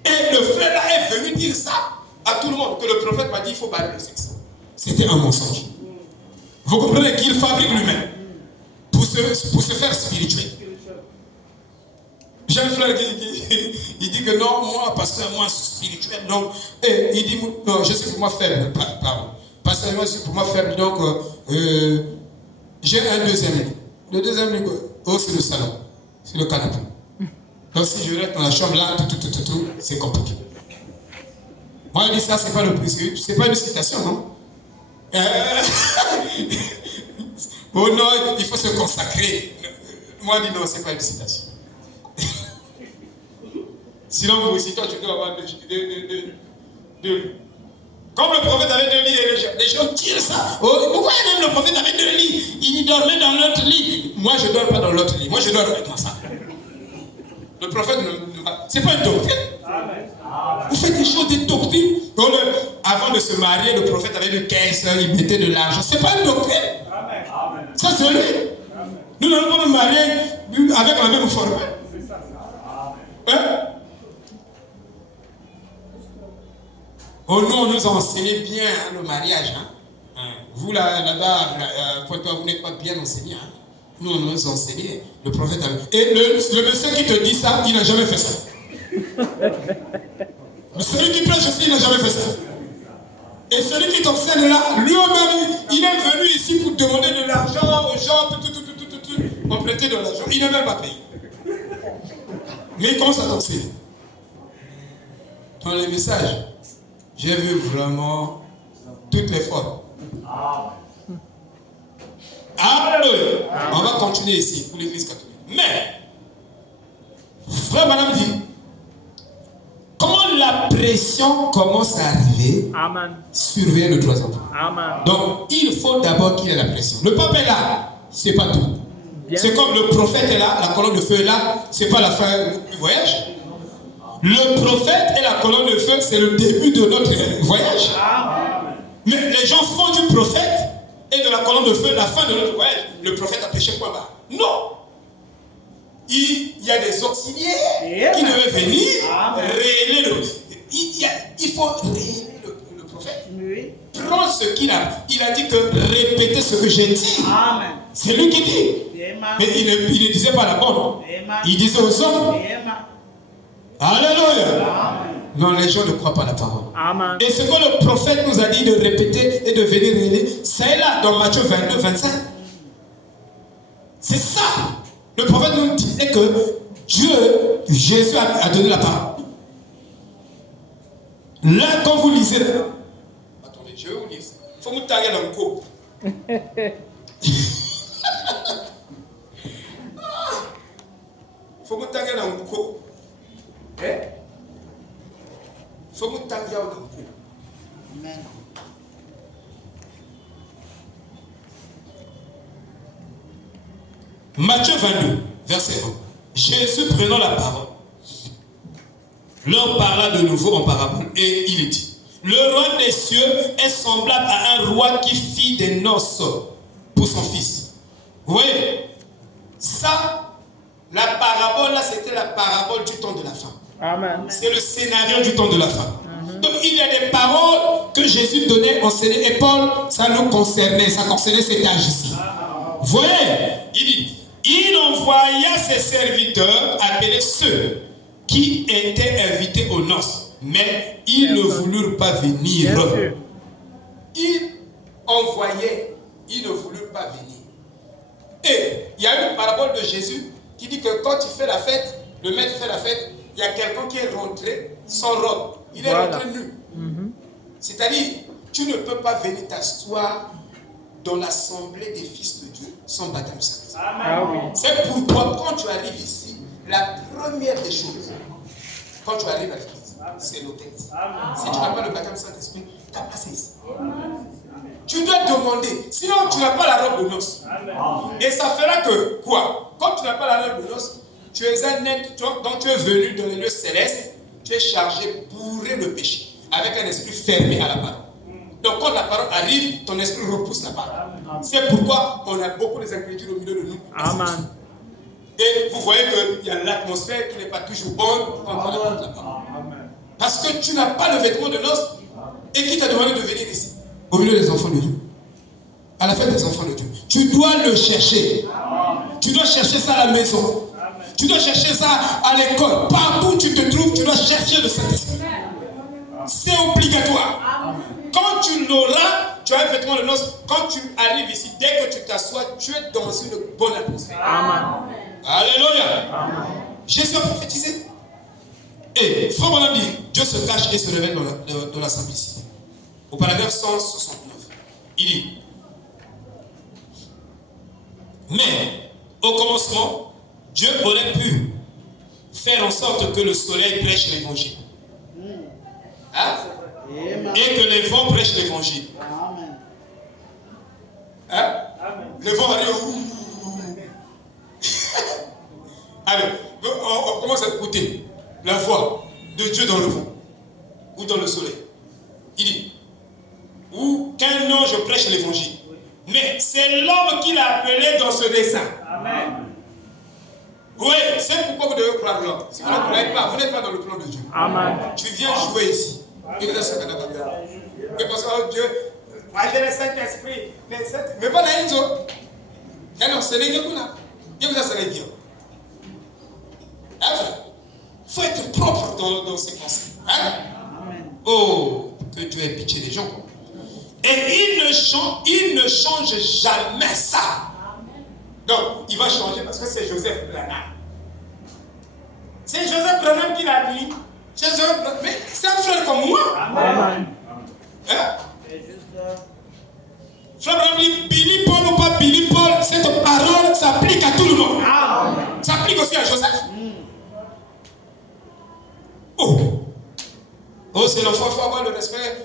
Et le frère là est venu dire ça à tout le monde, que le prophète m'a dit il faut barrer le sexe. C'était un mensonge. Vous comprenez qu'il fabrique lui-même pour se faire spirituel. J'ai un frère qui dit que non, moi, pasteur, moi, je suis spirituel. Donc, et il dit, non, je suis pour moi faible. Pardon. Pasteur, moi, je suis pour moi faible. Donc, j'ai un deuxième lit. Le deuxième lit, c'est le salon. C'est le canapé. Donc, si je reste dans la chambre là, c'est compliqué. Moi, il dit ça, c'est pas le principe. C'est pas une citation, non? Oh non, il faut se consacrer. Moi, je dis non, c'est pas une citation. Sinon, vous aussi, toi, tu dois avoir deux. Comme le prophète avait 2 lits, et les gens tirent ça. Oh, pourquoi même le prophète avait 2 lits? Il dormait dans l'autre lit. Moi, je ne dors pas dans l'autre lit. Moi, je dors avec ma femme. Le prophète, c'est pas une doctrine. Vous faites des choses, des doctrines. Donc, avant de se marier, le prophète avait une caisse, il mettait de l'argent. C'est pas une doctrine. Ça, c'est lui. Nous n'allons pas nous marier avec la même forme. Hein? Oh non, on nous a enseigné bien le mariage. Vous là-bas, vous n'êtes pas bien enseigné. Nous, on nous a enseigné. Le prophète avait... Et le monsieur qui te dit ça, il n'a jamais fait ça. Celui qui prêche aussi, il n'a jamais fait ça. Et celui qui t'enseigne là, lui-même, il est venu ici pour demander de l'argent aux gens, on prêtait de l'argent. Il n'a même pas payé. Mais il commence à t'enseigner. Dans les messages, j'ai vu vraiment toutes les formes. Alléluia. On va continuer ici pour l'église catholique. Mais, frère Madame dit, quand la pression commence à arriver, surveillez le 3 ans. Donc, il faut d'abord qu'il y ait la pression. Le pape est là, c'est pas tout. C'est comme le prophète est là, la colonne de feu est là, c'est pas la fin du voyage. Le prophète et la colonne de feu, c'est le début de notre voyage. Mais les gens font du prophète et de la colonne de feu la fin de notre voyage. Le prophète a péché point bas. Non. Il y a des auxiliaires qui devaient venir révéler le... Il faut révéler le prophète. Prends ce qu'il a. Il a dit que répétez ce que j'ai dit. C'est lui qui dit. Mais il ne disait pas la bonne. Il disait aux hommes. Alléluia. Non, les gens ne croient pas la parole. Et ce que le prophète nous a dit de répéter et de venir révéler, c'est là dans Matthieu 22, 25. C'est ça. Le prophète nous disait que Jésus a donné la parole. Là, quand vous lisez, attendez, je vais vous lire ça. Il faut vous taguer dans le coup. Il faut vous taguer dans le coup. Il faut vous taguer dans le coup. Amen. Matthieu 22, verset 1. Jésus prenant la parole, leur parla de nouveau en parabole et il dit: le roi des cieux est semblable à un roi qui fit des noces pour son fils. Vous voyez, ça, la parabole là, c'était la parabole du temps de la fin. C'est le scénario du temps de la fin. Donc il y a des paroles que Jésus donnait, enseignait, et Paul, ça nous concernait, ça concernait cet âge ici. Vous voyez, il dit: il envoya ses serviteurs appeler ceux qui étaient invités aux noces, mais ils ne voulurent pas venir. Il envoyait, ils ne voulurent pas venir. Et il y a une parabole de Jésus qui dit que quand il fait la fête, le maître fait la fête, il y a quelqu'un qui est rentré sans robe. Il est rentré nu. C'est-à-dire, tu ne peux pas venir t'asseoir dans l'assemblée des fils de Dieu sans baptême Saint-Esprit. C'est pourquoi quand tu arrives ici, la première des choses, quand tu arrives à l'église, c'est l'autel. Si tu n'as pas le baptême Saint-Esprit, ta place est ici. Tu dois demander, sinon tu n'as pas la robe de noces. Et ça fera que quoi? Quand tu n'as pas la robe de noces, tu es un être, donc tu es venu dans les lieux célestes, tu es chargé bourré de péché, avec un esprit fermé à la parole. Donc quand la parole arrive, ton esprit repousse la parole. C'est pourquoi on a beaucoup d'inquiétudes au milieu de nous. Amen. Et vous voyez qu'il y a l'atmosphère qui n'est pas toujours bonne quand on apporte la parole. Parce que tu n'as pas le vêtement de noces. Et qui t'a demandé de venir ici? Au milieu des enfants de Dieu. À la fête des enfants de Dieu. Tu dois le chercher. Tu dois chercher ça à la maison. Tu dois chercher ça à l'école. Partout où tu te trouves, tu dois chercher le Saint-Esprit. C'est obligatoire. Quand tu l'auras, tu as un vêtement de noces. Quand tu arrives ici, dès que tu t'assois, tu es dans une bonne atmosphère. Amen. Alléluia. Amen. Jésus a prophétisé. Et frère Bonhomme dit, Dieu se cache et se révèle dans la simplicité. Au paragraphe 169. Il dit, mais au commencement, Dieu aurait pu faire en sorte que le soleil prêche l'évangile. Hein? Et que les vents prêchent l'évangile. Hein? Le vent arrive. Allez, on commence à écouter la voix de Dieu dans le vent ou dans le soleil. Il dit, ou qu'un ange prêche l'évangile. Mais c'est l'homme qui l'a appelé dans ce dessein. Amen. Oui, c'est pourquoi vous devez croire l'homme. Si vous ne croyez pas, vous n'êtes pas dans le plan de Dieu. Amen. Tu viens jouer ici. Et parce que oh Dieu, moi j'ai le Saint-Esprit. Mais pas là, ils ont. Non, c'est les gars. Il vous a ça les gars. Il faut être propre dans ses pensées. Hein? Oh, que Dieu ait pitié des gens. Et il ne change jamais ça. Donc, il va changer parce que c'est Joseph Branham. C'est Joseph Branham qui l'a dit. Mais c'est un frère comme moi. Amen. Hein? Frère Branham dit, Billy Paul ou pas Billy Paul, cette parole s'applique à tout le monde. Amen. Ça s'applique aussi à Joseph. Oh, c'est l'enfant, il faut avoir le respect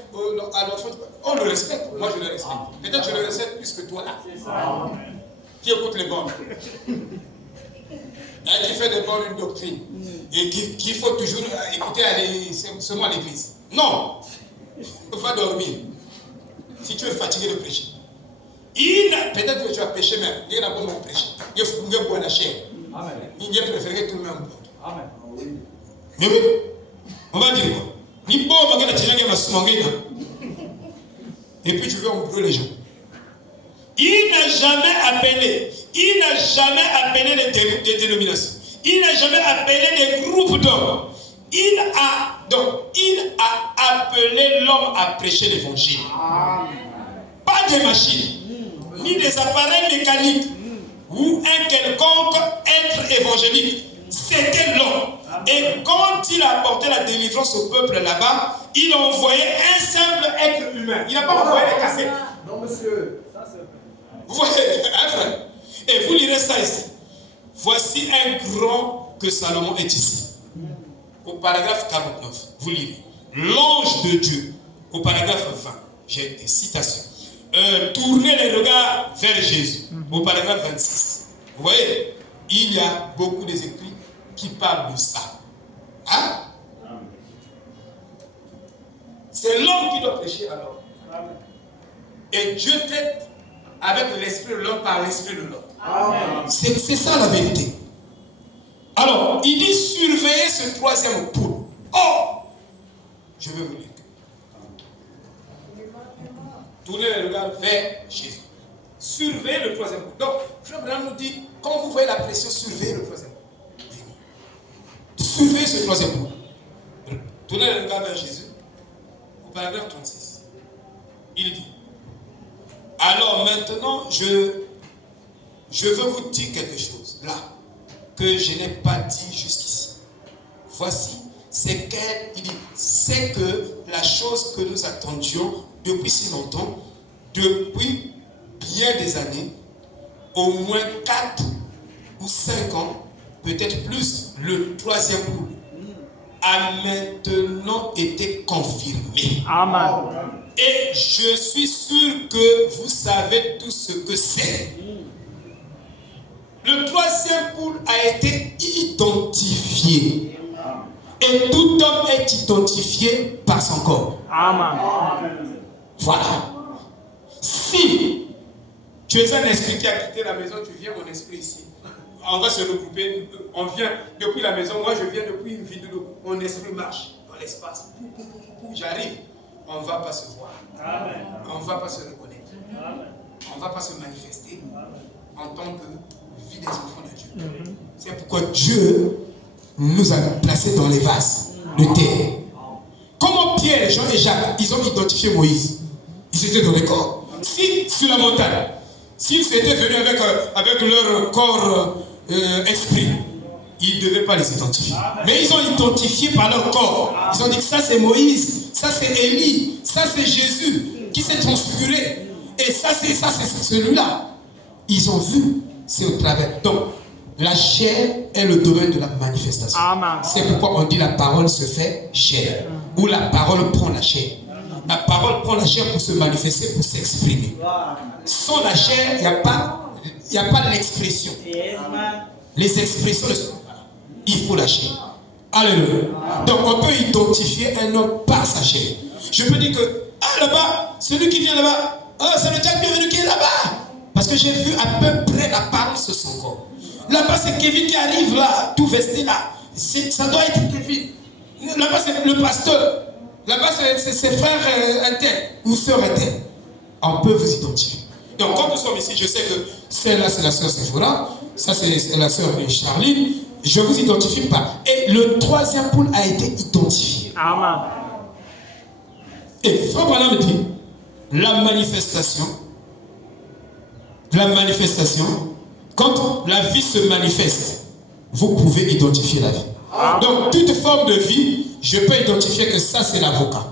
à l'enfant. On le respecte, moi je le respecte. Peut-être que je le respecte plus que toi là. C'est ça. Qui écoute les bonnes. Qui fait des bonnes doctrines. Et qu'il faut toujours écouter seulement à l'église. Non. Va dormir. Si tu es fatigué de prêcher. Peut-être que tu as péché même. Il y a un bon prêcher. Il y a un bon chair. Il y a préféré tout le monde. Amen. Mais oui. On va dire quoi? Et puis tu veux embrûler les gens. Il n'a jamais appelé des dénominations. Il n'a jamais appelé des groupes d'hommes. Il a appelé l'homme à prêcher l'évangile. Pas des machines, ni des appareils mécaniques, ou un quelconque être évangélique. C'était l'homme. Et quand il a apporté la délivrance au peuple là-bas, il a envoyé un simple être humain. Il n'a pas envoyé des cassettes. Non, monsieur. Vous voyez, hein, frère? Et vous lirez ça ici. Voici un grand que Salomon est ici. Au paragraphe 49, vous lirez. L'ange de Dieu, au paragraphe 20, j'ai des citations. Tournez les regards vers Jésus, au paragraphe 26. Vous voyez, il y a beaucoup d'écrits qui parle de ça. Hein? C'est l'homme qui doit prêcher à l'homme. Et Dieu traite avec l'esprit de l'homme par l'esprit de l'homme. C'est ça la vérité. Alors, il dit surveiller ce troisième poule. Oh! Je vais vous dire. Tournez les regards vers Jésus. Surveillez le troisième poule. Donc, Frère Branham nous dit, quand vous voyez la pression, surveillez le troisième poule. Surveillez ce troisième point. Tournez le regard vers Jésus. Au paragraphe 36. Il dit, alors maintenant, je veux vous dire quelque chose, là, que je n'ai pas dit jusqu'ici. Voici, c'est que la chose que nous attendions depuis si longtemps, depuis bien des années, au moins 4 ou 5 ans, peut-être plus, le troisième poule a maintenant été confirmé. Amen. Et je suis sûr que vous savez tout ce que c'est. Le troisième poule a été identifié. Et tout homme est identifié par son corps. Amen. Voilà. Si tu es un esprit qui a quitté la maison, tu viens mon esprit ici. On va se regrouper, on vient depuis la maison, moi je viens depuis une vidéo, mon esprit marche dans l'espace, j'arrive, on ne va pas se voir, Amen. On ne va pas se reconnaître, Amen. On ne va pas se manifester en tant que vie des enfants de Dieu. C'est pourquoi Dieu nous a placés dans les vases de terre. Comment Pierre, Jean et Jacques, ils ont identifié Moïse? Ils étaient dans les corps. Si sur la montagne, s'ils étaient venus avec leur corps esprit, ils ne devaient pas les identifier. Mais ils ont identifié par leur corps. Ils ont dit que ça c'est Moïse, ça c'est Élie, ça c'est Jésus qui s'est transfiguré. Et Et ça, c'est celui-là. Ils ont vu, c'est au travers. Donc, la chair est le domaine de la manifestation. C'est pourquoi on dit la parole se fait chair. Ou la parole prend la chair. La parole prend la chair pour se manifester, pour s'exprimer. Sans la chair, il n'y a pas l'expression. Les expressions ne sont pas là. Il faut la chair. Alléluia. Donc on peut identifier un homme par sa chair. Je peux dire que, ah là-bas, celui qui vient là-bas, ah, c'est le diable bienvenu qui est là-bas. Parce que j'ai vu à peu près la parole sur son corps. Là-bas, c'est Kevin qui arrive là, tout vesté là. Ça doit être Kevin. Là-bas, c'est le pasteur. Là-bas, c'est ses frères internes ou sœurs internes. On peut vous identifier. Donc, quand nous sommes ici, je sais que celle-là, c'est la sœur Sephora. Ça, c'est la sœur Charline. Je ne vous identifie pas. Et le troisième pôle a été identifié. Amen. Et Frère Branham me dit, la manifestation, quand la vie se manifeste, vous pouvez identifier la vie. Donc, toute forme de vie, je peux identifier que ça, c'est l'avocat.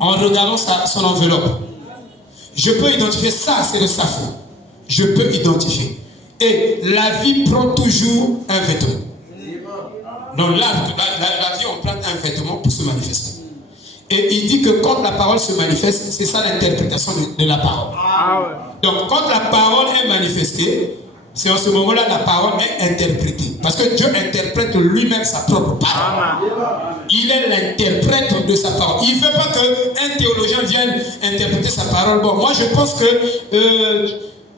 En regardant son enveloppe. Je peux identifier ça, c'est le safo. Je peux identifier. Et la vie prend toujours un vêtement. Donc là, la vie, on prend un vêtement pour se manifester. Et il dit que quand la parole se manifeste, c'est ça l'interprétation de la parole. Donc quand la parole est manifestée, c'est en ce moment-là la parole est interprétée. Parce que Dieu interprète lui-même sa propre parole. Il est l'interprète de sa parole. Il ne veut pas qu'un théologien vienne interpréter sa parole. Bon, moi je pense que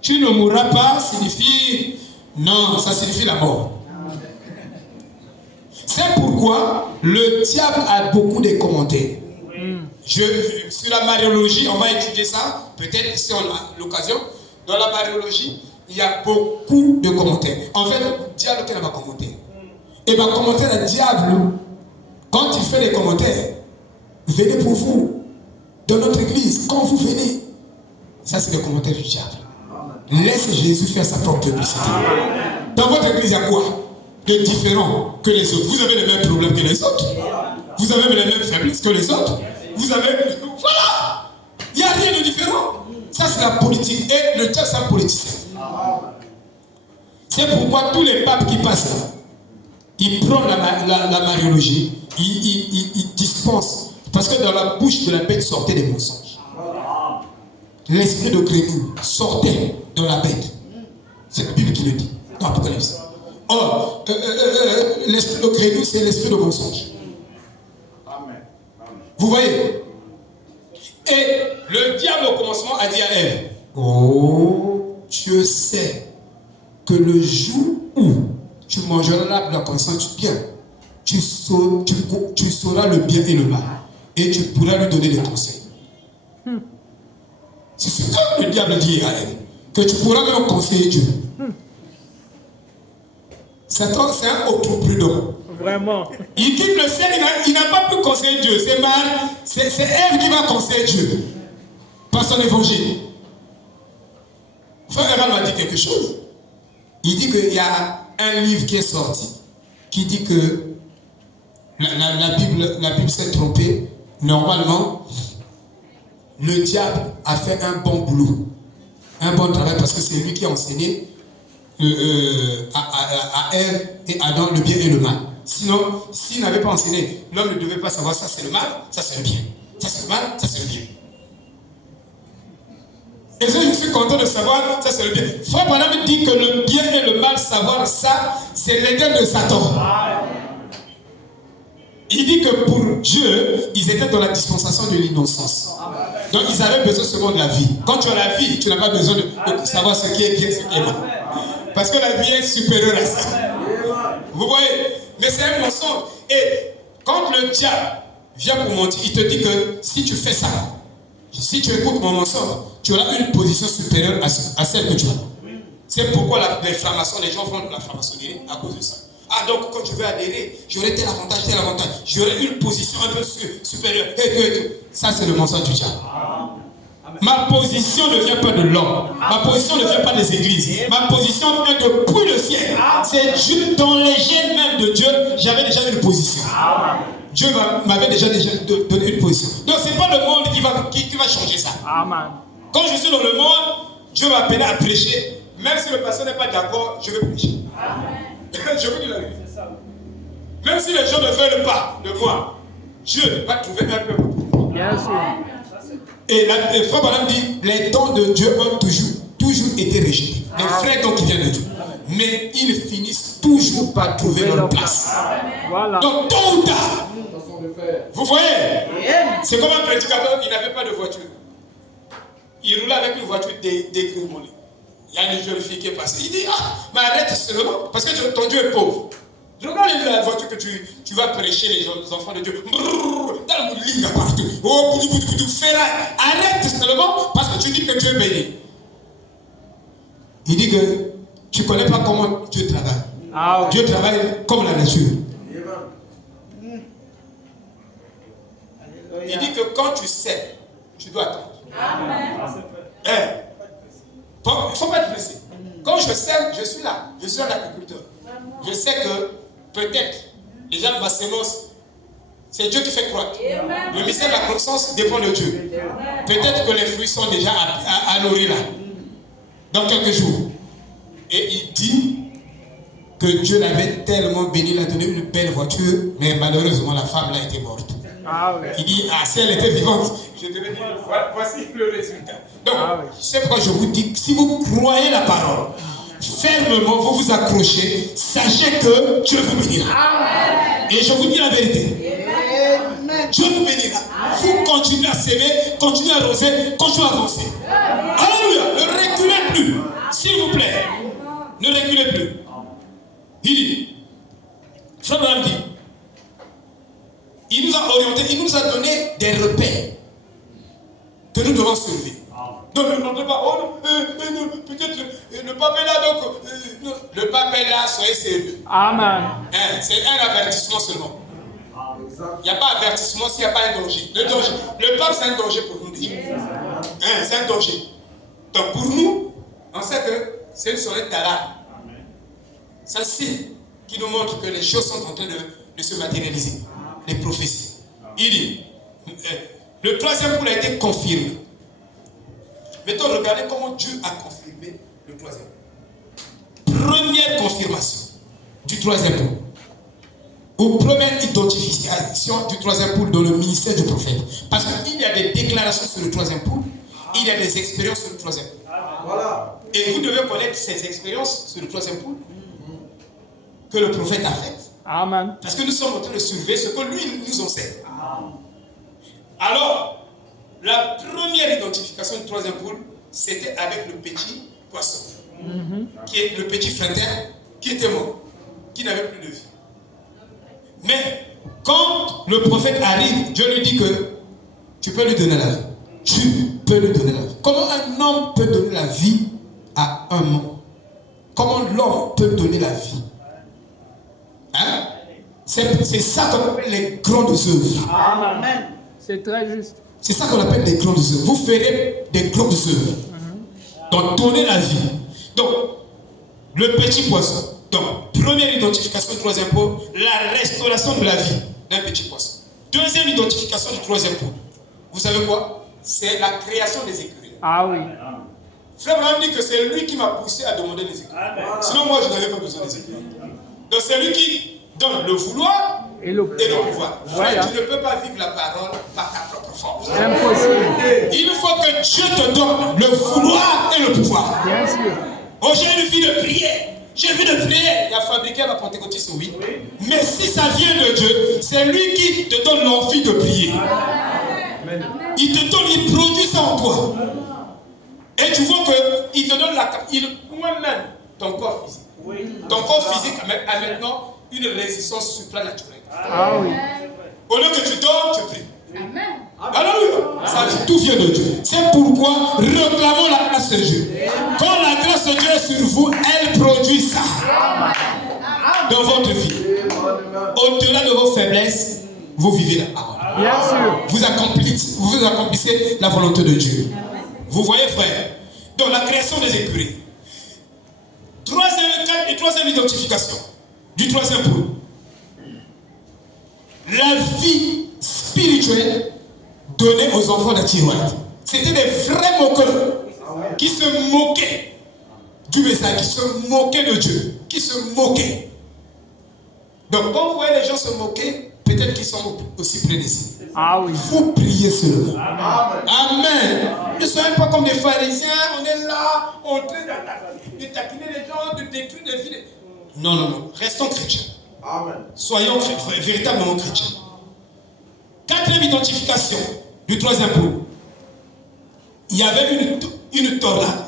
tu ne mourras pas signifie... Non, ça signifie la mort. C'est pourquoi le diable a beaucoup de commentaires. Sur la mariologie, on va étudier ça. Peut-être si on a l'occasion. Dans la mariologie, il y a beaucoup de commentaires. En fait, le diable qui n'a pas commenté. Et bien, commentaire le diable, quand il fait des commentaires, venez pour vous, dans notre église, quand vous venez. Ça, c'est le commentaire du diable. Laisse Jésus faire sa propre publicité. Dans votre église, il y a quoi de différent que les autres? Vous avez les mêmes problèmes que les autres. Vous avez les mêmes faiblesses que les autres. Vous avez... Voilà. Il n'y a rien de différent. Ça, c'est la politique. Et le diable, c'est un politicien. C'est pourquoi tous les papes qui passent là, ils prennent la mariologie, ils dispensent. Parce que dans la bouche de la bête sortait des mensonges. L'esprit de grenouille sortait dans la bête. C'est la Bible qui le dit. Dans l'Apocalypse. Or, l'esprit de grenouille, c'est l'esprit de mensonge. Vous voyez? Et le diable au commencement a dit à Ève, oh, Dieu sait que le jour où tu mangeras l'arbre de la connaissance du bien, tu sauras le bien et le mal. Et tu pourras lui donner des conseils. C'est ce que le diable dit à Ève. Que tu pourras même conseiller Dieu. Satan, c'est un autoprudent. Vraiment. Il quitte le ciel, il n'a pas pu conseiller Dieu. C'est Ève qui va conseiller Dieu. Par son évangile. Frère Héral m'a dit quelque chose. Il dit qu'il y a un livre qui est sorti qui dit que la Bible s'est trompée. Normalement, le diable a fait un bon boulot. Un bon travail parce que c'est lui qui a enseigné à Ève et Adam le bien et le mal. Sinon, s'il n'avait pas enseigné, l'homme ne devait pas savoir ça c'est le mal, ça c'est le bien. Ça c'est le mal, ça c'est le bien. Et je suis content de savoir, ça c'est le bien. Frère Branham dit que le bien et le mal, savoir ça, c'est l'Éden de Satan. Il dit que pour Dieu, ils étaient dans la dispensation de l'innocence. Donc ils avaient besoin seulement de la vie. Quand tu as la vie, tu n'as pas besoin de savoir ce qui est bien, ce qui est mal. Parce que la vie est supérieure à ça. Vous voyez? Mais c'est un mensonge. Et quand le diable vient pour mentir, il te dit que si tu fais ça, si tu écoutes mon mensonge, tu auras une position supérieure à celle que tu as. C'est pourquoi les francs-maçons, les gens font de la franc-maçonnerie à cause de ça. Ah donc quand je vais adhérer, j'aurai tel avantage, j'aurai une position un peu supérieure. Ça c'est le mensonge du diable. Ma position ne vient pas de l'homme. Ma position ne vient pas des églises. Ma position vient depuis le ciel. C'est dans les gènes même de Dieu, j'avais déjà une position. Dieu m'avait déjà donné une position. Donc c'est pas le monde qui va changer ça. Quand je suis dans le monde, Dieu m'a appelé à prêcher. Même si le pasteur n'est pas d'accord, je vais prêcher. Je vous dis la vérité. Même si les gens ne veulent pas de moi, Dieu va trouver un peuple pour moi. Bien sûr. Et frère Branham dit, les dons de Dieu ont toujours été rejetés. Les vrais dons qui viennent de Dieu. Mais ils finissent toujours par trouver leur place. Voilà. Donc tôt ou tard, vous voyez, c'est comme un prédicateur, il n'avait pas de voiture. Il roulait avec une voiture dégrimolée. Il y a une jeune fille qui est passée. Il dit, ah, mais arrête seulement, parce que ton Dieu est pauvre. Regarde la voiture que tu vas prêcher les enfants de Dieu. Brrr, dans le lit partout. Oh, ferraille. Arrête seulement parce que tu dis que Dieu est béni. Il dit que tu ne connais pas comment Dieu travaille. Ah, oui. Dieu travaille comme la nature. Il dit que quand tu sais, tu dois attendre. Il ne faut pas te blesser. Quand je sais, je suis là. Je suis un agriculteur. Je sais que peut-être, déjà ma sémence, c'est Dieu qui fait croître. Le mystère de la croissance dépend de Dieu. Peut-être que les fruits sont déjà à nourrir là, dans quelques jours. Et il dit que Dieu l'avait tellement béni, il a donné une belle voiture, mais malheureusement la femme là était morte. Ah, oui. Il dit, ah, si elle était vivante, je devais dire, voici le résultat. Donc, c'est pourquoi je vous dis, si vous croyez la parole, fermement, vous vous accrochez, sachez que Dieu vous bénira. Et je vous dis la vérité. Dieu vous bénira. Vous continuez à s'aimer, continuez à arroser, continuez à avancer. Alléluia. Ne reculez plus. S'il vous plaît. Ne reculez plus. Il dit, Frère Branham dit, il nous a orientés, il nous a donné des repères que nous devons soulever. Donc ne rentrez pas, oh non, peut-être le pape est là, donc non, le pape est là, soyez sérieux. Amen. C'est un avertissement seulement. Il n'y a pas d'avertissement s'il n'y a pas un danger. Le pape c'est un danger pour nous déjà. C'est un danger. Donc pour nous, on sait que c'est une sonnette d'alarme. C'est un signe qui nous montre que les choses sont en train de se matérialiser. Les prophéties. Il dit, le troisième poule a été confirmé. Maintenant, regardez comment Dieu a confirmé le troisième. Première confirmation du troisième poule. Ou première identification du troisième poule dans le ministère du prophète. Parce qu'il y a des déclarations sur le troisième poule, il y a des expériences sur le troisième poule. Voilà. Et vous devez connaître ces expériences sur le troisième poule que le prophète a faites. Amen. Parce que nous sommes en train de surveiller ce que lui nous enseigne. Alors, la première identification du troisième poule, c'était avec le petit poisson, qui est le petit frère qui était mort, qui n'avait plus de vie. Mais quand le prophète arrive, Dieu lui dit que tu peux lui donner la vie. Tu peux lui donner la vie. Comment un homme peut donner la vie à un homme? Comment l'homme peut donner la vie? Hein? C'est ça qu'on appelle les grandes œuvres. Amen. C'est très juste. C'est ça qu'on appelle les grandes œuvres. Vous ferez des grandes œuvres. Donc, donner la vie. Donc, le petit poisson. Donc, première identification du troisième pôle, la restauration de la vie d'un petit poisson. Deuxième identification du troisième pôle. Vous savez quoi? C'est la création des écuries. Ah oui. Frère Branham dit que c'est lui qui m'a poussé à demander les écuries. Sinon, moi, je n'avais pas besoin des écuries. Donc, c'est lui qui donne le vouloir et le pouvoir. Voilà. Tu ne peux pas vivre la parole par ta propre force. C'est impossible. Il faut que Dieu te donne le vouloir et le pouvoir. Bien sûr. Oh, j'ai envie de prier. J'ai envie de prier. Il a fabriqué la pentecôtiste, oui. Mais si ça vient de Dieu, c'est lui qui te donne l'envie de prier. Amen. Il te donne, il produit ça en toi. Et tu vois qu'il te donne moi-même ton corps physique. Ton corps physique a maintenant une résistance supranaturelle. Ah oui. Au lieu que tu dors, tu pries. Amen. Alléluia. Ça, tout vient de Dieu. C'est pourquoi réclamons la grâce de Dieu. Quand la grâce de Dieu est sur vous, elle produit ça dans votre vie. Au-delà de vos faiblesses, vous vivez la parole. Bien sûr. Vous accomplissez la volonté de Dieu. Vous voyez, frère. Donc la création des écuries. Troisième identification du troisième pôle. La vie spirituelle donnée aux enfants d'Achirouad. C'était des vrais moqueurs qui se moquaient du message, qui se moquaient de Dieu, qui se moquaient. Donc quand vous voyez les gens se moquer, peut-être qu'ils sont aussi prédestinés. Ah oui. Vous priez seulement. Amen. Ne soyez pas comme des pharisiens, on est là, on traite de taquiner les gens, de détruire les vies. Non, non, non. Restons chrétiens. Amen. Soyons véritablement chrétiens. Quatrième identification du troisième point. Il y avait une tornade.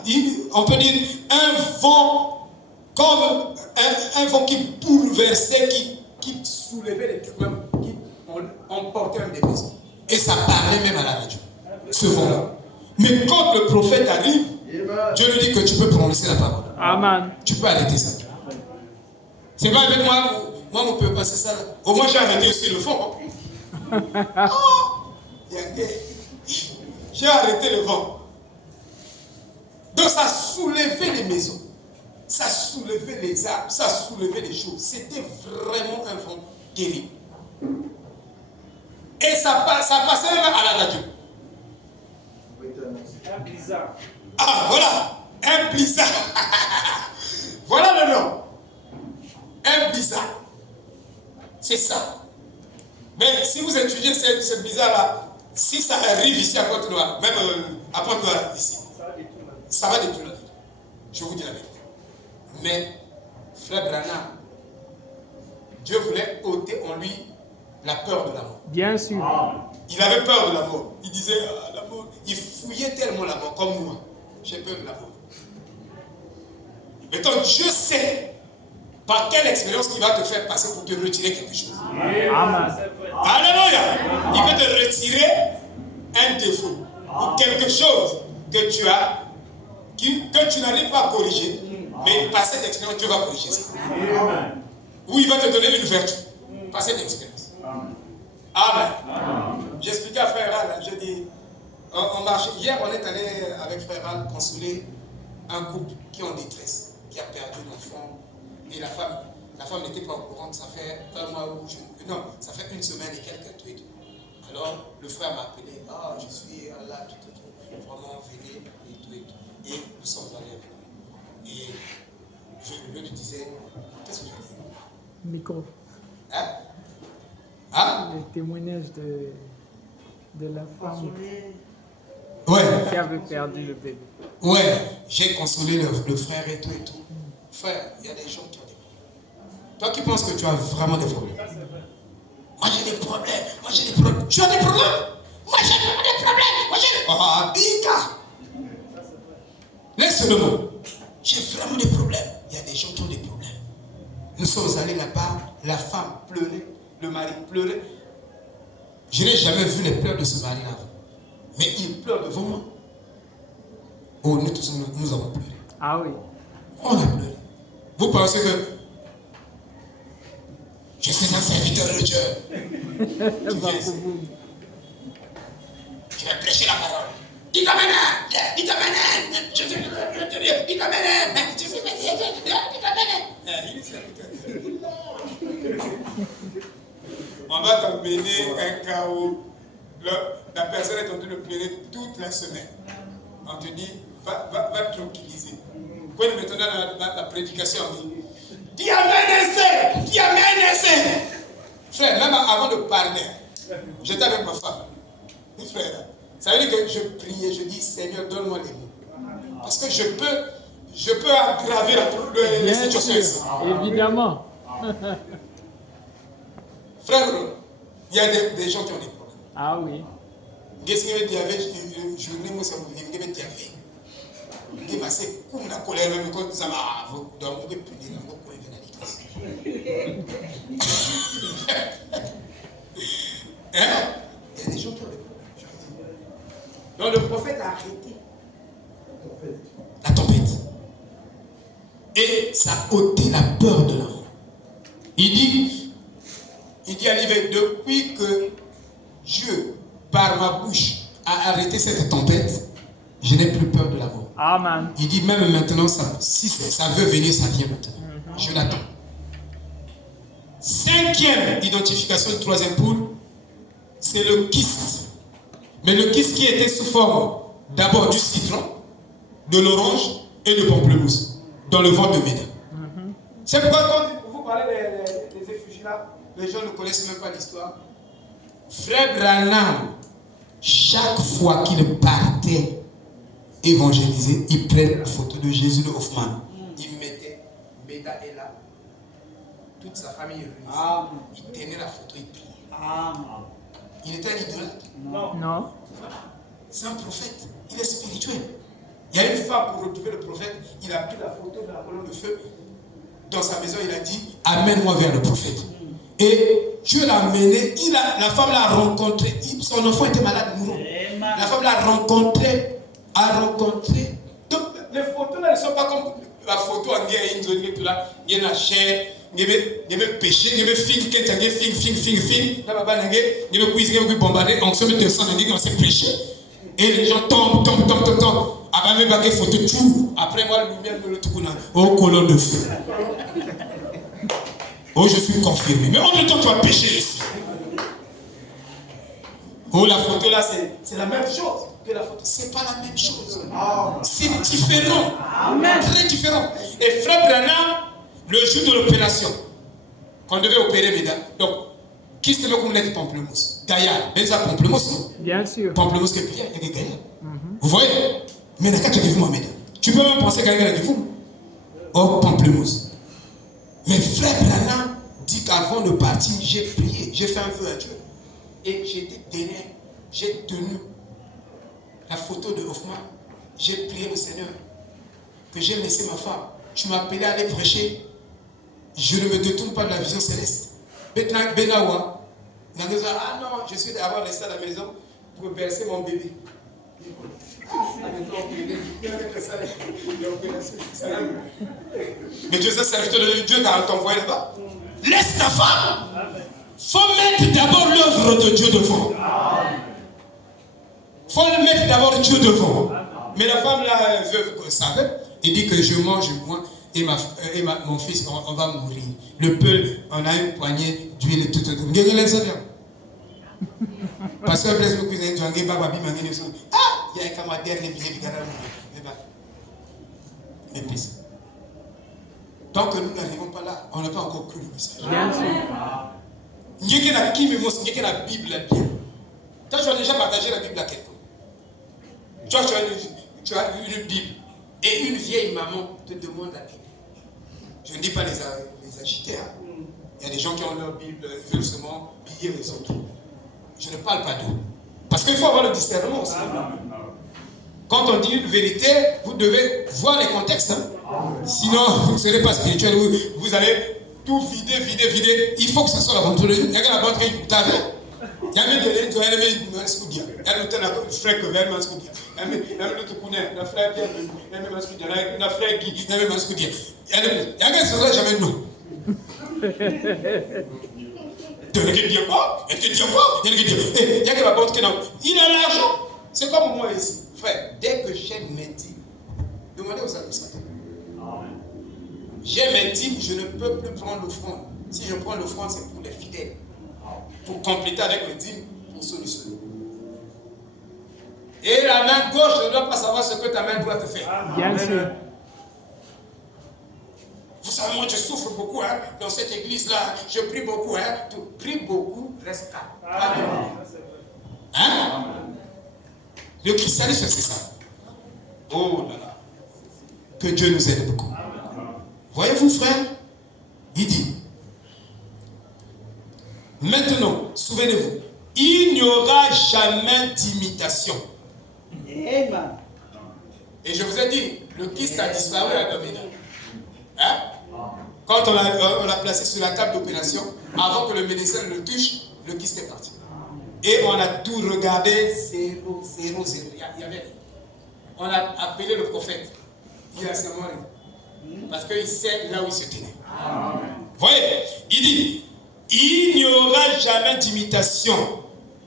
On peut dire un vent, comme un vent qui bouleversait, qui soulevait les trucs, même, qui emportait même des maisons. Et ça parlait même à la radio, ce vent-là. Mais quand le prophète arrive, Dieu lui dit que tu peux prononcer la parole. Amen. Tu peux arrêter ça. C'est pas avec moi, on peut passer ça là. Au moins j'ai arrêté aussi le vent. Oh, j'ai arrêté le vent. Donc ça soulevait les maisons, ça soulevait les arbres, ça soulevait les choses. C'était vraiment un vent terrible. Et ça passait même à la radio. Un blizzard. Ah voilà, un blizzard. Voilà le nom. Un blizzard. C'est ça. Mais si vous étudiez ce blizzard-là, si ça arrive ici à Pointe-Noire, même à Pointe-Noire, ici, ça va détruire la ville. Je vous dis la vérité. Mais, frère Branham, Dieu voulait ôter en lui la peur de la mort. Bien sûr. Il avait peur de la mort. Il disait, la mort. Il fouillait tellement la mort, comme moi. J'ai peur de la mort. Maintenant, Dieu sait par quelle expérience il va te faire passer pour te retirer quelque chose. Amen. Alléluia. Il veut te retirer un défaut ou quelque chose que tu as, que tu n'arrives pas à corriger, mais par cette expérience, Dieu va corriger ça. Ou il va te donner une vertu par cette expérience. Amen. J'expliquais à Frère Al, je dis, on marchait. Hier, on est allé avec Frère Al consoler un couple qui est en détresse, qui a perdu l'enfant. Et la femme n'était pas au courant, ça fait un mois ou non, ça fait une semaine et quelques tout et tout. Alors le frère m'a appelé, je suis là, tout, vraiment venez et tout et tout. Et nous sommes allés avec lui. Et je lui disais, qu'est-ce que je dis? Micro. Le témoignage de la femme qui avait perdu le bébé. Ouais, j'ai consolé le frère et tout et tout. Frère, il y a des gens qui ont des problèmes. Toi qui penses que tu as vraiment des problèmes. Moi j'ai des problèmes. Tu as des problèmes? Moi j'ai vraiment des problèmes. Bika. Laisse-le mot. J'ai vraiment des problèmes. Il y a des gens qui ont des problèmes. Nous sommes allés là-bas, la femme pleurait, le mari pleurait. Je n'ai jamais vu les pleurs de ce mari avant. Mais il pleure devant moi. Oh, nous tous, nous avons pleuré. Ah oui. On a pleuré. Vous pensez que je suis un serviteur de Dieu. Je vais prêcher la parole. Dis comme on va t'emmener un chaos. La personne est en train de pleurer toute la semaine. On te dit, va tranquilliser. Quand maintenant la prédication, dis amen, dis amen. Frère, même avant de parler, j'étais avec ma femme. Frère, ça veut dire que je priais, je dis Seigneur, donne-moi les mots. Parce que je peux aggraver les situations ici. Évidemment. Frère, il y a des gens qui ont des problèmes. Ah oui. Qu'est-ce que tu avais journée, moi, ça me dit que tu avais. Il m'a dit comme la colère, même quand ça m'a donc on peut punir, on peut venir à l'église. Il y a des gens qui ont des problèmes. Donc le prophète a arrêté la tempête. Et ça a ôté la peur de l'enfant. Il dit à l'évêque, depuis que Dieu, par ma bouche, a arrêté cette tempête, je n'ai plus peur de la mort. Amen. Il dit même maintenant, si ça veut venir, ça vient maintenant. Je l'attends. Cinquième identification du troisième poule, c'est le kyste. Mais le kyste qui était sous forme d'abord du citron, de l'orange et de pamplemousse dans le ventre de Méda. C'est pourquoi quand vous parlez des effigies là, les gens ne connaissent même pas l'histoire. Frère Branham, chaque fois qu'il partait évangéliser, il prenait la photo de Jésus de Hoffman. Il mettait Méda est là, toute sa famille est venue. Il tenait la photo, il priait. Il était un idolâtre? Non. C'est un prophète, il est spirituel. Il y a une fois pour retrouver le prophète, il a pris la photo de la colonne de feu. Dans sa maison, il a dit, amène-moi vers le prophète. Et Dieu l'a amené, la femme l'a rencontré, son enfant était malade, mourant. La femme l'a rencontré, Donc les photos là ne sont pas comme la photo en guerre, il y a la chair, il y a péché, il y a film, il y a film, il y a cuisine, il y a bombardé, on se met de sang, on dit qu'on s'est péché. Et les gens tombent. Après, même photo tout. Après moi, le lumière de l'autre coup, au colonne de feu. Oh, je suis confirmé. Mais en même temps, tu as péché ici. Oh, la photo là, c'est la même chose que la photo. C'est pas la même chose. C'est différent. Très différent. Et frère Branham, le jour de l'opération, qu'on devait opérer Méda, donc, qui se met comme lettre pamplemousse? Gaillard. Mais ça, pamplemousse, non? Bien sûr. Pamplemousse, il y a des gaillards. Vous voyez? Mais quand tu as vu Mohamed, tu peux même penser qu'un gars a dit vous. Oh, pamplemousse. Mais frère Branham dit qu'avant de partir, j'ai prié, j'ai fait un vœu à Dieu. Et j'étais derrière, j'ai tenu la photo de Hoffman. J'ai prié le Seigneur que j'ai laissé ma femme. Tu m'as appelé à aller prêcher. Je ne me détourne pas de la vision céleste. Benawa. Ah non, je suis d'avoir resté à la maison pour bercer mon bébé. Mais Dieu s'est servi de Dieu t'a envoyé là-bas. Laisse ta femme. Faut mettre d'abord l'œuvre de Dieu devant. Faut mettre d'abord Dieu devant. Mais la femme là, veuve, savait, il dit que je mange moi et mon fils, on va mourir. Le peu, on a une poignée d'huile tout. Parce que après, je me disais, il y a un camarade qui est tant que nous n'arrivons pas là, on n'a pas encore cru le message. Bien sûr. Il y a la Bible bien. Toi, tu as déjà partagé la Bible à quelqu'un. Toi, tu as une Bible. Et une vieille maman te demande la Bible. Je ne dis pas les agiter. Il y a des gens qui ont leur Bible, ils veulent seulement piller les autres. Je ne parle pas d'eux. Parce qu'il faut avoir le discernement aussi. Quand on dit une vérité, vous devez voir les contextes. Sinon, vous ne serez pas spirituel. Vous allez tout vider. Il faut que ce soit la bonté de Dieu. Il y a la bonté de Dieu. Il y a même des gens qui ont aimé le scoudia. Il y a le frère que veut le scoudia. Il y a même l'autre connaît, le frère Pierre, il y a même le scoudia. Il y a le frère Guy, il y a même le scoudia. Il y a quelqu'un qui ne sera jamais non. Il y a quelqu'un qui dit quoi? Il y a quelqu'un qui dit quoi? Il y a quelqu'un qui dit quoi? Il a l'argent. C'est comme moi ici. Frère, dès que j'ai mes dîmes, demandez aux administrateurs. J'ai mes dîmes, je ne peux plus prendre l'offrande. Si je prends l'offrande, c'est pour les fidèles. Pour compléter avec mes dîmes, pour solutionner. Et la main gauche ne doit pas savoir ce que ta main droite fait. Bien sûr. Vous savez, moi je souffre beaucoup dans cette église-là. Je prie beaucoup. Tu pries beaucoup, reste calme. Hein? Le christianisme, c'est ça. Oh là là. Que Dieu nous aide beaucoup. Voyez-vous, frère? Il dit. Maintenant, souvenez-vous, il n'y aura jamais d'imitation. Et je vous ai dit, le Christ a disparu à Doména. Hein? Quand on l'a placé sur la table d'opération, avant que le médecin le touche, le Christ est parti. Et on a tout regardé, 0, 0, 0. Il y avait. On a appelé le prophète. Il a seulement ri. Parce qu'il sait là où il se tenait. Vous voyez? Il dit, il n'y aura jamais d'imitation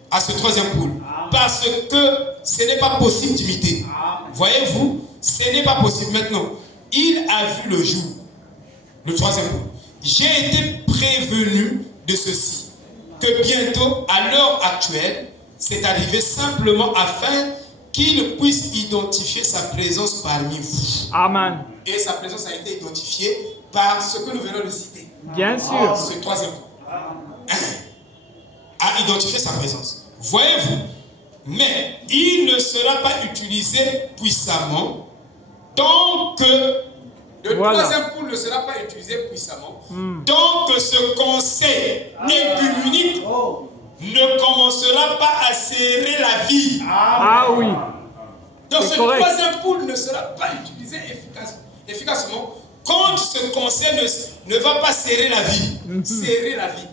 à ce troisième pôle. Parce que ce n'est pas possible d'imiter. Voyez-vous? Ce n'est pas possible. Maintenant, il a vu le jour. Le troisième pôle. J'ai été prévenu de ceci. Que bientôt, à l'heure actuelle, c'est arrivé simplement afin qu'il puisse identifier sa présence parmi vous. Amen. Et sa présence a été identifiée par ce que nous venons de citer. Bien sûr. Ce troisième point. A identifié sa présence. Voyez-vous, mais il ne sera pas utilisé puissamment tant que le troisième poule ne sera pas utilisé puissamment tant que ce conseil écuménique ne commencera pas à serrer la vie. Ah oui. Donc ce troisième poule ne sera pas utilisé efficacement quand ce conseil ne va pas serrer la vie. Serrer la vie.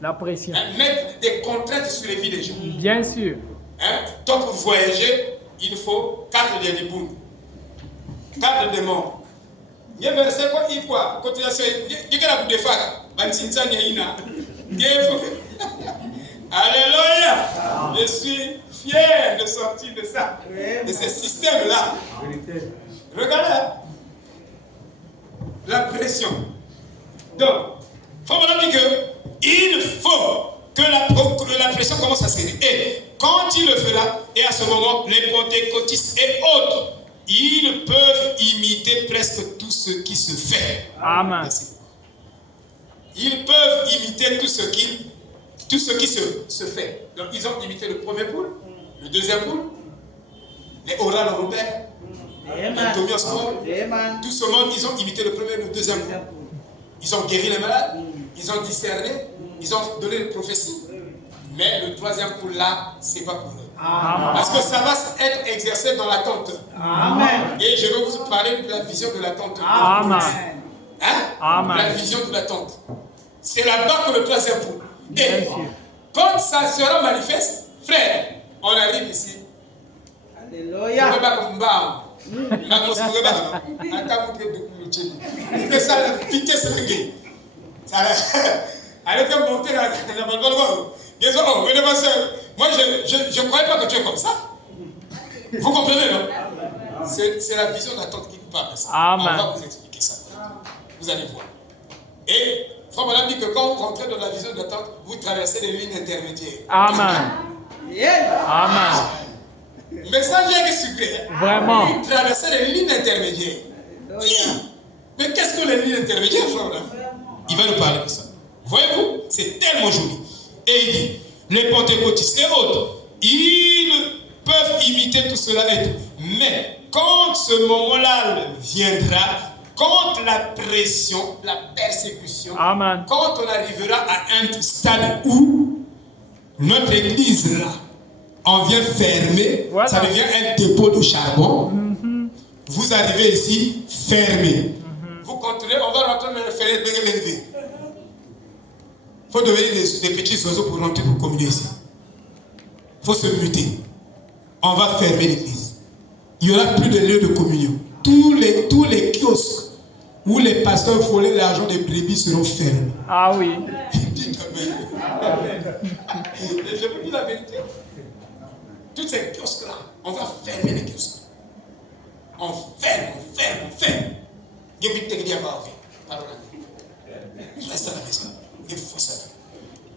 La pression. Mettre des contraintes sur les vies des gens. Bien sûr. Tant que vous voyagez, il faut 4 liens 4 démons. Il y a versé quoi il quoi côté il y a la de faire alléluia. Je suis fier de sortir de ça, de ce système là. Regardez la pression. Donc faut me dire que il faut que la pression commence à serrer. Et quand il le fera, et à ce moment, les pentecôtistes et autres, ils peuvent imiter presque tout ce qui se fait. Amen. Merci. Ils peuvent imiter tout ce qui se fait. Donc ils ont imité le premier poule, le deuxième poule, les Oral Robert, les Tommy Osmond, tout ce monde, ils ont imité le premier et le deuxième poule. Ils ont guéri les malades, ils ont discerné, ils ont donné une prophétie. Mais le troisième poule là, c'est pas pour eux. Amen. Parce que ça va être exercé dans l'attente. Amen. Et je vais vous parler de la vision de l'attente. Amen. Amen. La vision de l'attente. C'est là-bas que le troisième poule. Et quand ça sera manifeste, frère, on arrive ici. Alléluia. C'est ça la vitesse de gué. Elle était montée dans la balcon. Moi, je ne croyais pas que tu es comme ça. Vous comprenez, non? C'est la vision d'attente qui nous parle. Amen. On va vous expliquer ça. Vous allez voir. Et Frère Madame dit que quand vous rentrez dans la vision d'attente, vous traversez les lignes intermédiaires. Amen. Amen. Le message est sucré. Vraiment. Vous traversez les lignes intermédiaires. Oui. Mais qu'est-ce que les lignes intermédiaires, Frère Madame? Il va nous parler de ça. Voyez-vous, c'est tellement joli. Et il dit, les pentecôtistes et autres, ils peuvent imiter tout cela et tout. Mais quand ce moment-là viendra, quand la pression, la persécution, Amen. quand on arrivera à un stade où notre église là, on vient fermer, voilà. Ça devient un dépôt de charbon. Vous arrivez ici, fermé. Vous continuez, on va rentrer dans le fer, l'élever. Il faut devenir des petits oiseaux pour rentrer pour communier ici. Il faut se muter. On va fermer l'église. Il n'y aura plus de lieu de communion. Tous les kiosques où les pasteurs volaient l'argent des brebis seront fermés. Ah oui. Dites amen. Je vous dis la vérité. Tous ces kiosques-là, on va fermer les kiosques. On ferme. Reste à la maison.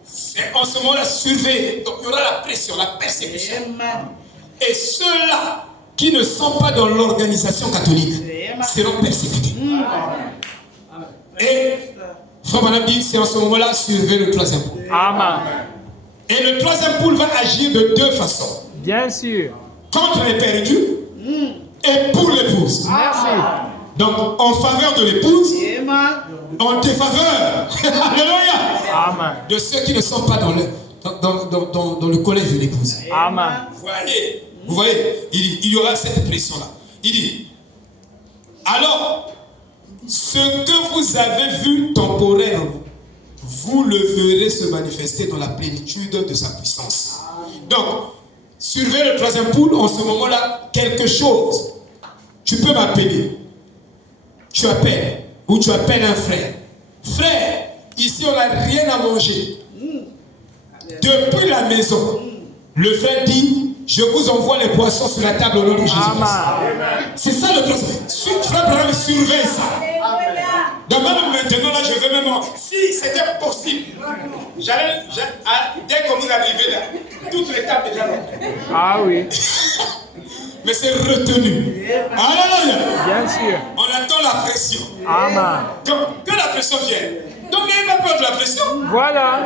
C'est en ce moment-là surveillé. Donc il y aura la pression, la persécution. Et ceux-là qui ne sont pas dans l'organisation catholique seront persécutés. Et Frère Madame dit, c'est en ce moment-là surveiller le troisième poule. Amen. Et le troisième poule va agir de deux façons. Bien sûr. Contre les perdus et pour l'épouse. Merci. Donc en faveur de l'épouse, en défaveur Alléluia. Amen. De ceux qui ne sont pas dans le collège de l'épouse. Amen. Vous voyez, il y aura cette pression-là. Il dit, alors, ce que vous avez vu temporairement, vous le verrez se manifester dans la plénitude de sa puissance. Donc, surveillez le troisième poule, en ce moment-là, quelque chose. Tu peux m'appeler. Tu appelles, ou tu appelles un frère. Frère, ici on n'a rien à manger. Depuis la maison, le frère dit, je vous envoie les poissons sur la table au nom de Jésus. C'est ça le troisième. Frère Branham surveille ça. Donc même maintenant, là, je veux même... Si c'était possible, dès que vous arrivez là, toutes les tables déjà remplies. Ah oui. mais c'est retenu. Alléluia. Bien sûr. On attend la pression. Amen. Que la pression vienne. Donc n'ayez pas peur de la pression. Voilà.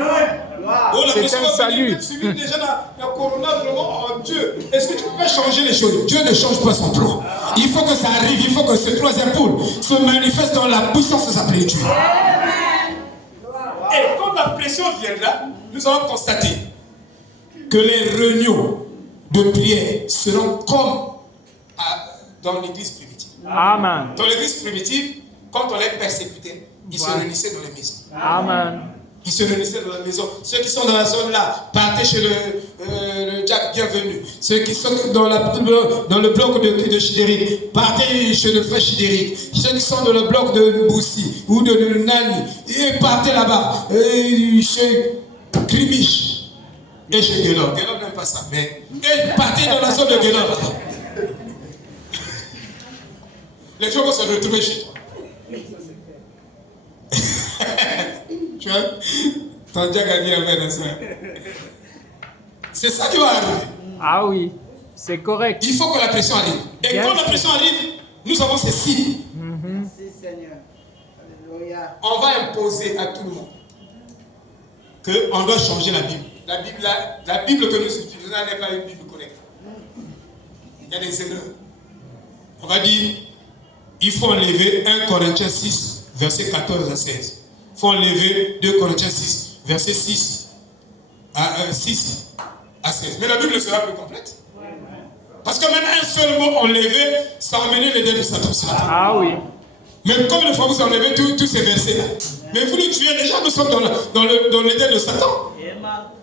Oh, la C'est un salut. Celui déjà la corona vraiment en Dieu. Est-ce que tu peux changer les choses? Dieu ne change pas son plan. Il faut que ça arrive. Il faut que ce troisième pôle se manifeste dans la puissance de sa plénitude. Et quand la pression viendra, nous allons constater que les réunions de prière seront comme dans l'église primitive. Amen. Dans l'église primitive, quand on les persécutait, ils se réunissaient dans les maisons. Amen. Ils se réunissaient dans la maison. Ceux qui sont dans la zone là, partez chez le Jack Bienvenu. Ceux qui sont dans le bloc de Chidéric, partez chez le frère Chidéric. Ceux qui sont dans le bloc de Boussi ou de Nani, et partez là-bas. Chez Krimish et chez Guélor. Guélor n'aime pas ça, mais partez dans la zone de Guélor. Les gens vont se retrouver chez toi. Tu vois, ton Dieu a dit avec ça. C'est ça qui va arriver. Ah oui, c'est correct. Il faut que la pression arrive. Et Bien quand sûr. la pression arrive, nous avons ces signes. Merci Seigneur. Alléluia. On va imposer à tout le monde qu'on doit changer la Bible. La Bible que nous utilisons n'est pas une Bible correcte. Il y a des erreurs. On va dire, il faut enlever 1 Corinthiens 6, verset 14 à 16. Il faut enlever 2 Corinthiens 6, verset 6 à 16. Mais la Bible sera plus complète. Parce que maintenant, un seul mot enlevé, ça emmenait les dés de Satan. Ah oui. Mais comme une fois vous enlevez tous ces versets-là, mais vous nous tuez déjà, nous sommes dans les dés de Satan.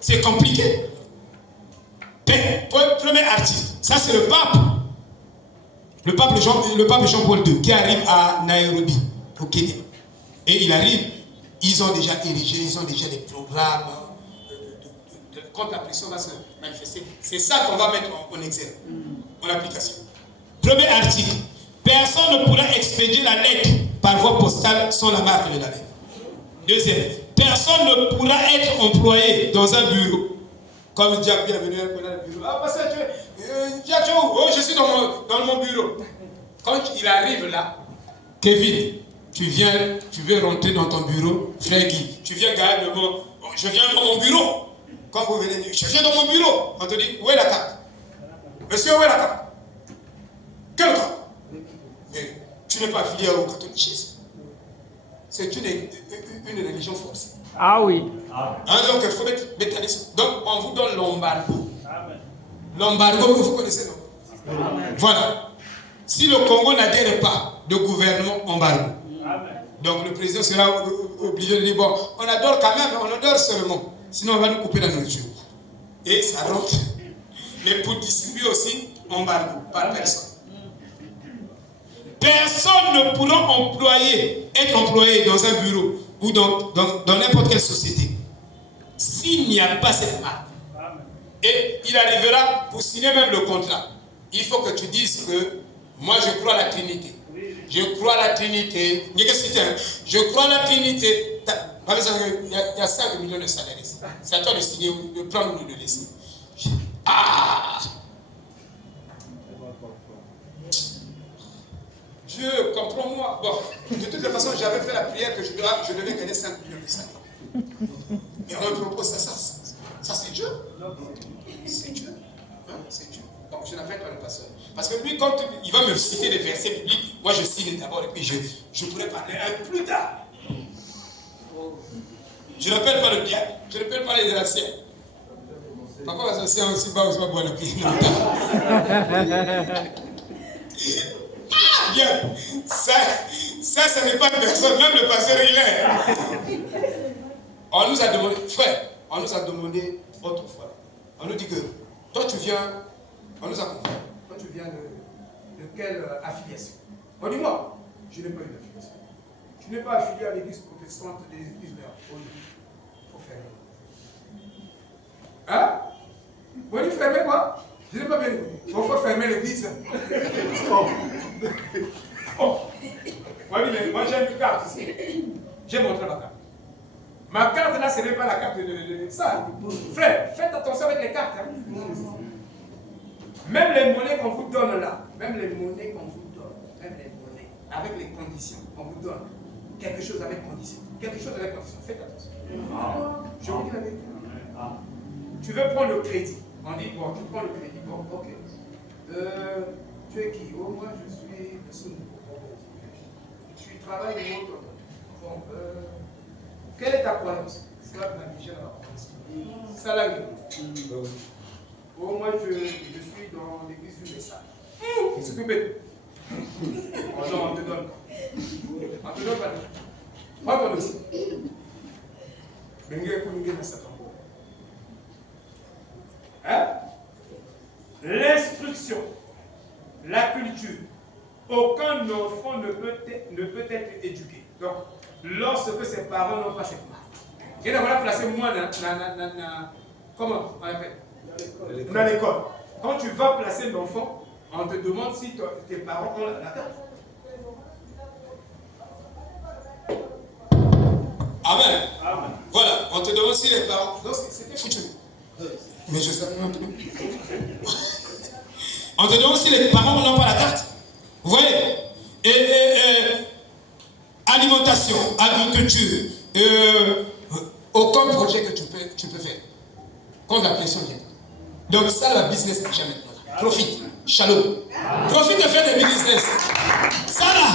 C'est compliqué. Premier article, ça c'est le pape. Le pape Jean-Paul II qui arrive à Nairobi, au Kenya. Et il arrive, ils ont déjà érigé, ils ont déjà des programmes quand la pression va se manifester. C'est ça qu'on va mettre en exergue, en application. Premier article, personne ne pourra expédier la lettre par voie postale sans la marque de la lettre. Deuxième, personne ne pourra être employé dans un bureau. Comme Dieu bienvenue dans le bureau. Ah, pasteur, oh, je suis dans mon bureau. Quand il arrive là, Kevin, tu veux rentrer dans ton bureau, frère Guy, tu viens garder devant, je viens dans mon bureau. Quand vous venez dire, je viens dans mon bureau, on te dit, où est la carte? Monsieur, où est la carte? Quelle carte? Mais tu n'es pas affilié au catholicisme. C'est une religion forcée. Ah oui. Donc il faut mettre mécanisme. Donc on vous donne l'embargo. L'embargo, vous connaissez, non? Voilà. Si le Congo n'adhère pas de gouvernement, embargo. Donc le président sera obligé de dire, bon, on adore quand même, on adore seulement. Sinon on va nous couper la nourriture. Et ça rentre. Mais pour distribuer aussi, embargo, par personne. Personne ne pourra être employé dans un bureau ou dans n'importe quelle société s'il n'y a pas cette marque. Et il arrivera pour signer même le contrat. Il faut que tu dises que moi je crois à la Trinité. Je crois à la Trinité. Je crois à la Trinité. Il y a 5 millions de salaires ici. C'est à toi de signer, de prendre ou de laisser. Ah! Dieu, comprends-moi. Bon, de toutes les façons, j'avais fait la prière que je devais gagner 5 millions de salaires. Mais on me propose ça. Ça c'est Dieu. C'est Dieu. Hein? C'est Dieu. Donc je n'appelle pas le pasteur. Parce que lui, quand il va me citer des versets bibliques, moi je signe d'abord et puis je pourrais parler un peu plus tard. Je n'appelle pas le diable, je n'appelle pas les anciens. Parfois les anciens aussi bas aussi pas boire le prix. Ah, bien. Ça n'est pas une personne, même le pasteur il est. On nous a demandé, frère, on nous a demandé autrefois. On nous dit que toi tu viens, on nous a compris. Toi tu viens de quelle affiliation? On dit moi, je n'ai pas une affiliation. Tu n'es pas affilié à l'église protestante des églises mères. Oui, il faut fermer. Hein? On dit fermer quoi? Je n'ai pas bien dit. Il faut fermer l'église. Oh. Moi j'ai une carte ici. J'ai montré ma carte. Ma carte là, ce n'est pas la carte de ça. Frère, faites attention avec les cartes. Hein. Même les monnaies qu'on vous donne là, même les monnaies qu'on vous donne, même les monnaies, avec les conditions, on vous donne quelque chose avec condition. Quelque chose avec condition. Faites attention. Je vous dis la vérité. Tu veux prendre le crédit. On dit, bon, tu prends le crédit. Bon, ok. Tu es qui? Oh, moi, je suis le son. Tu travailles où? Bon, quelle est ta croyance? C'est là que la Michel va prendre. Salarié. Oh, moi, je suis dans l'église du message. C'est tout bête. Oh non, on te donne. On te donne pas. Moi, ton aussi. Hein? L'instruction, la culture, aucun enfant ne peut être éduqué. Donc, lorsque ses parents n'ont pas cette marque. Et là, voilà placer moi comment on appelle? Dans l'école. Quand tu vas placer l'enfant, on te demande si tes parents ont la carte. Amen. Amen. Voilà, on te demande si les parents. Non, c'était foutu. Mais je sais même plus. On te demande si les parents n'ont pas la carte. Vous voyez? Alimentation, agriculture, aucun projet que tu peux faire. Quand la pression vient. Donc ça, la business n'est jamais là. Profite. Shalom. Profite de faire des business. Ça là.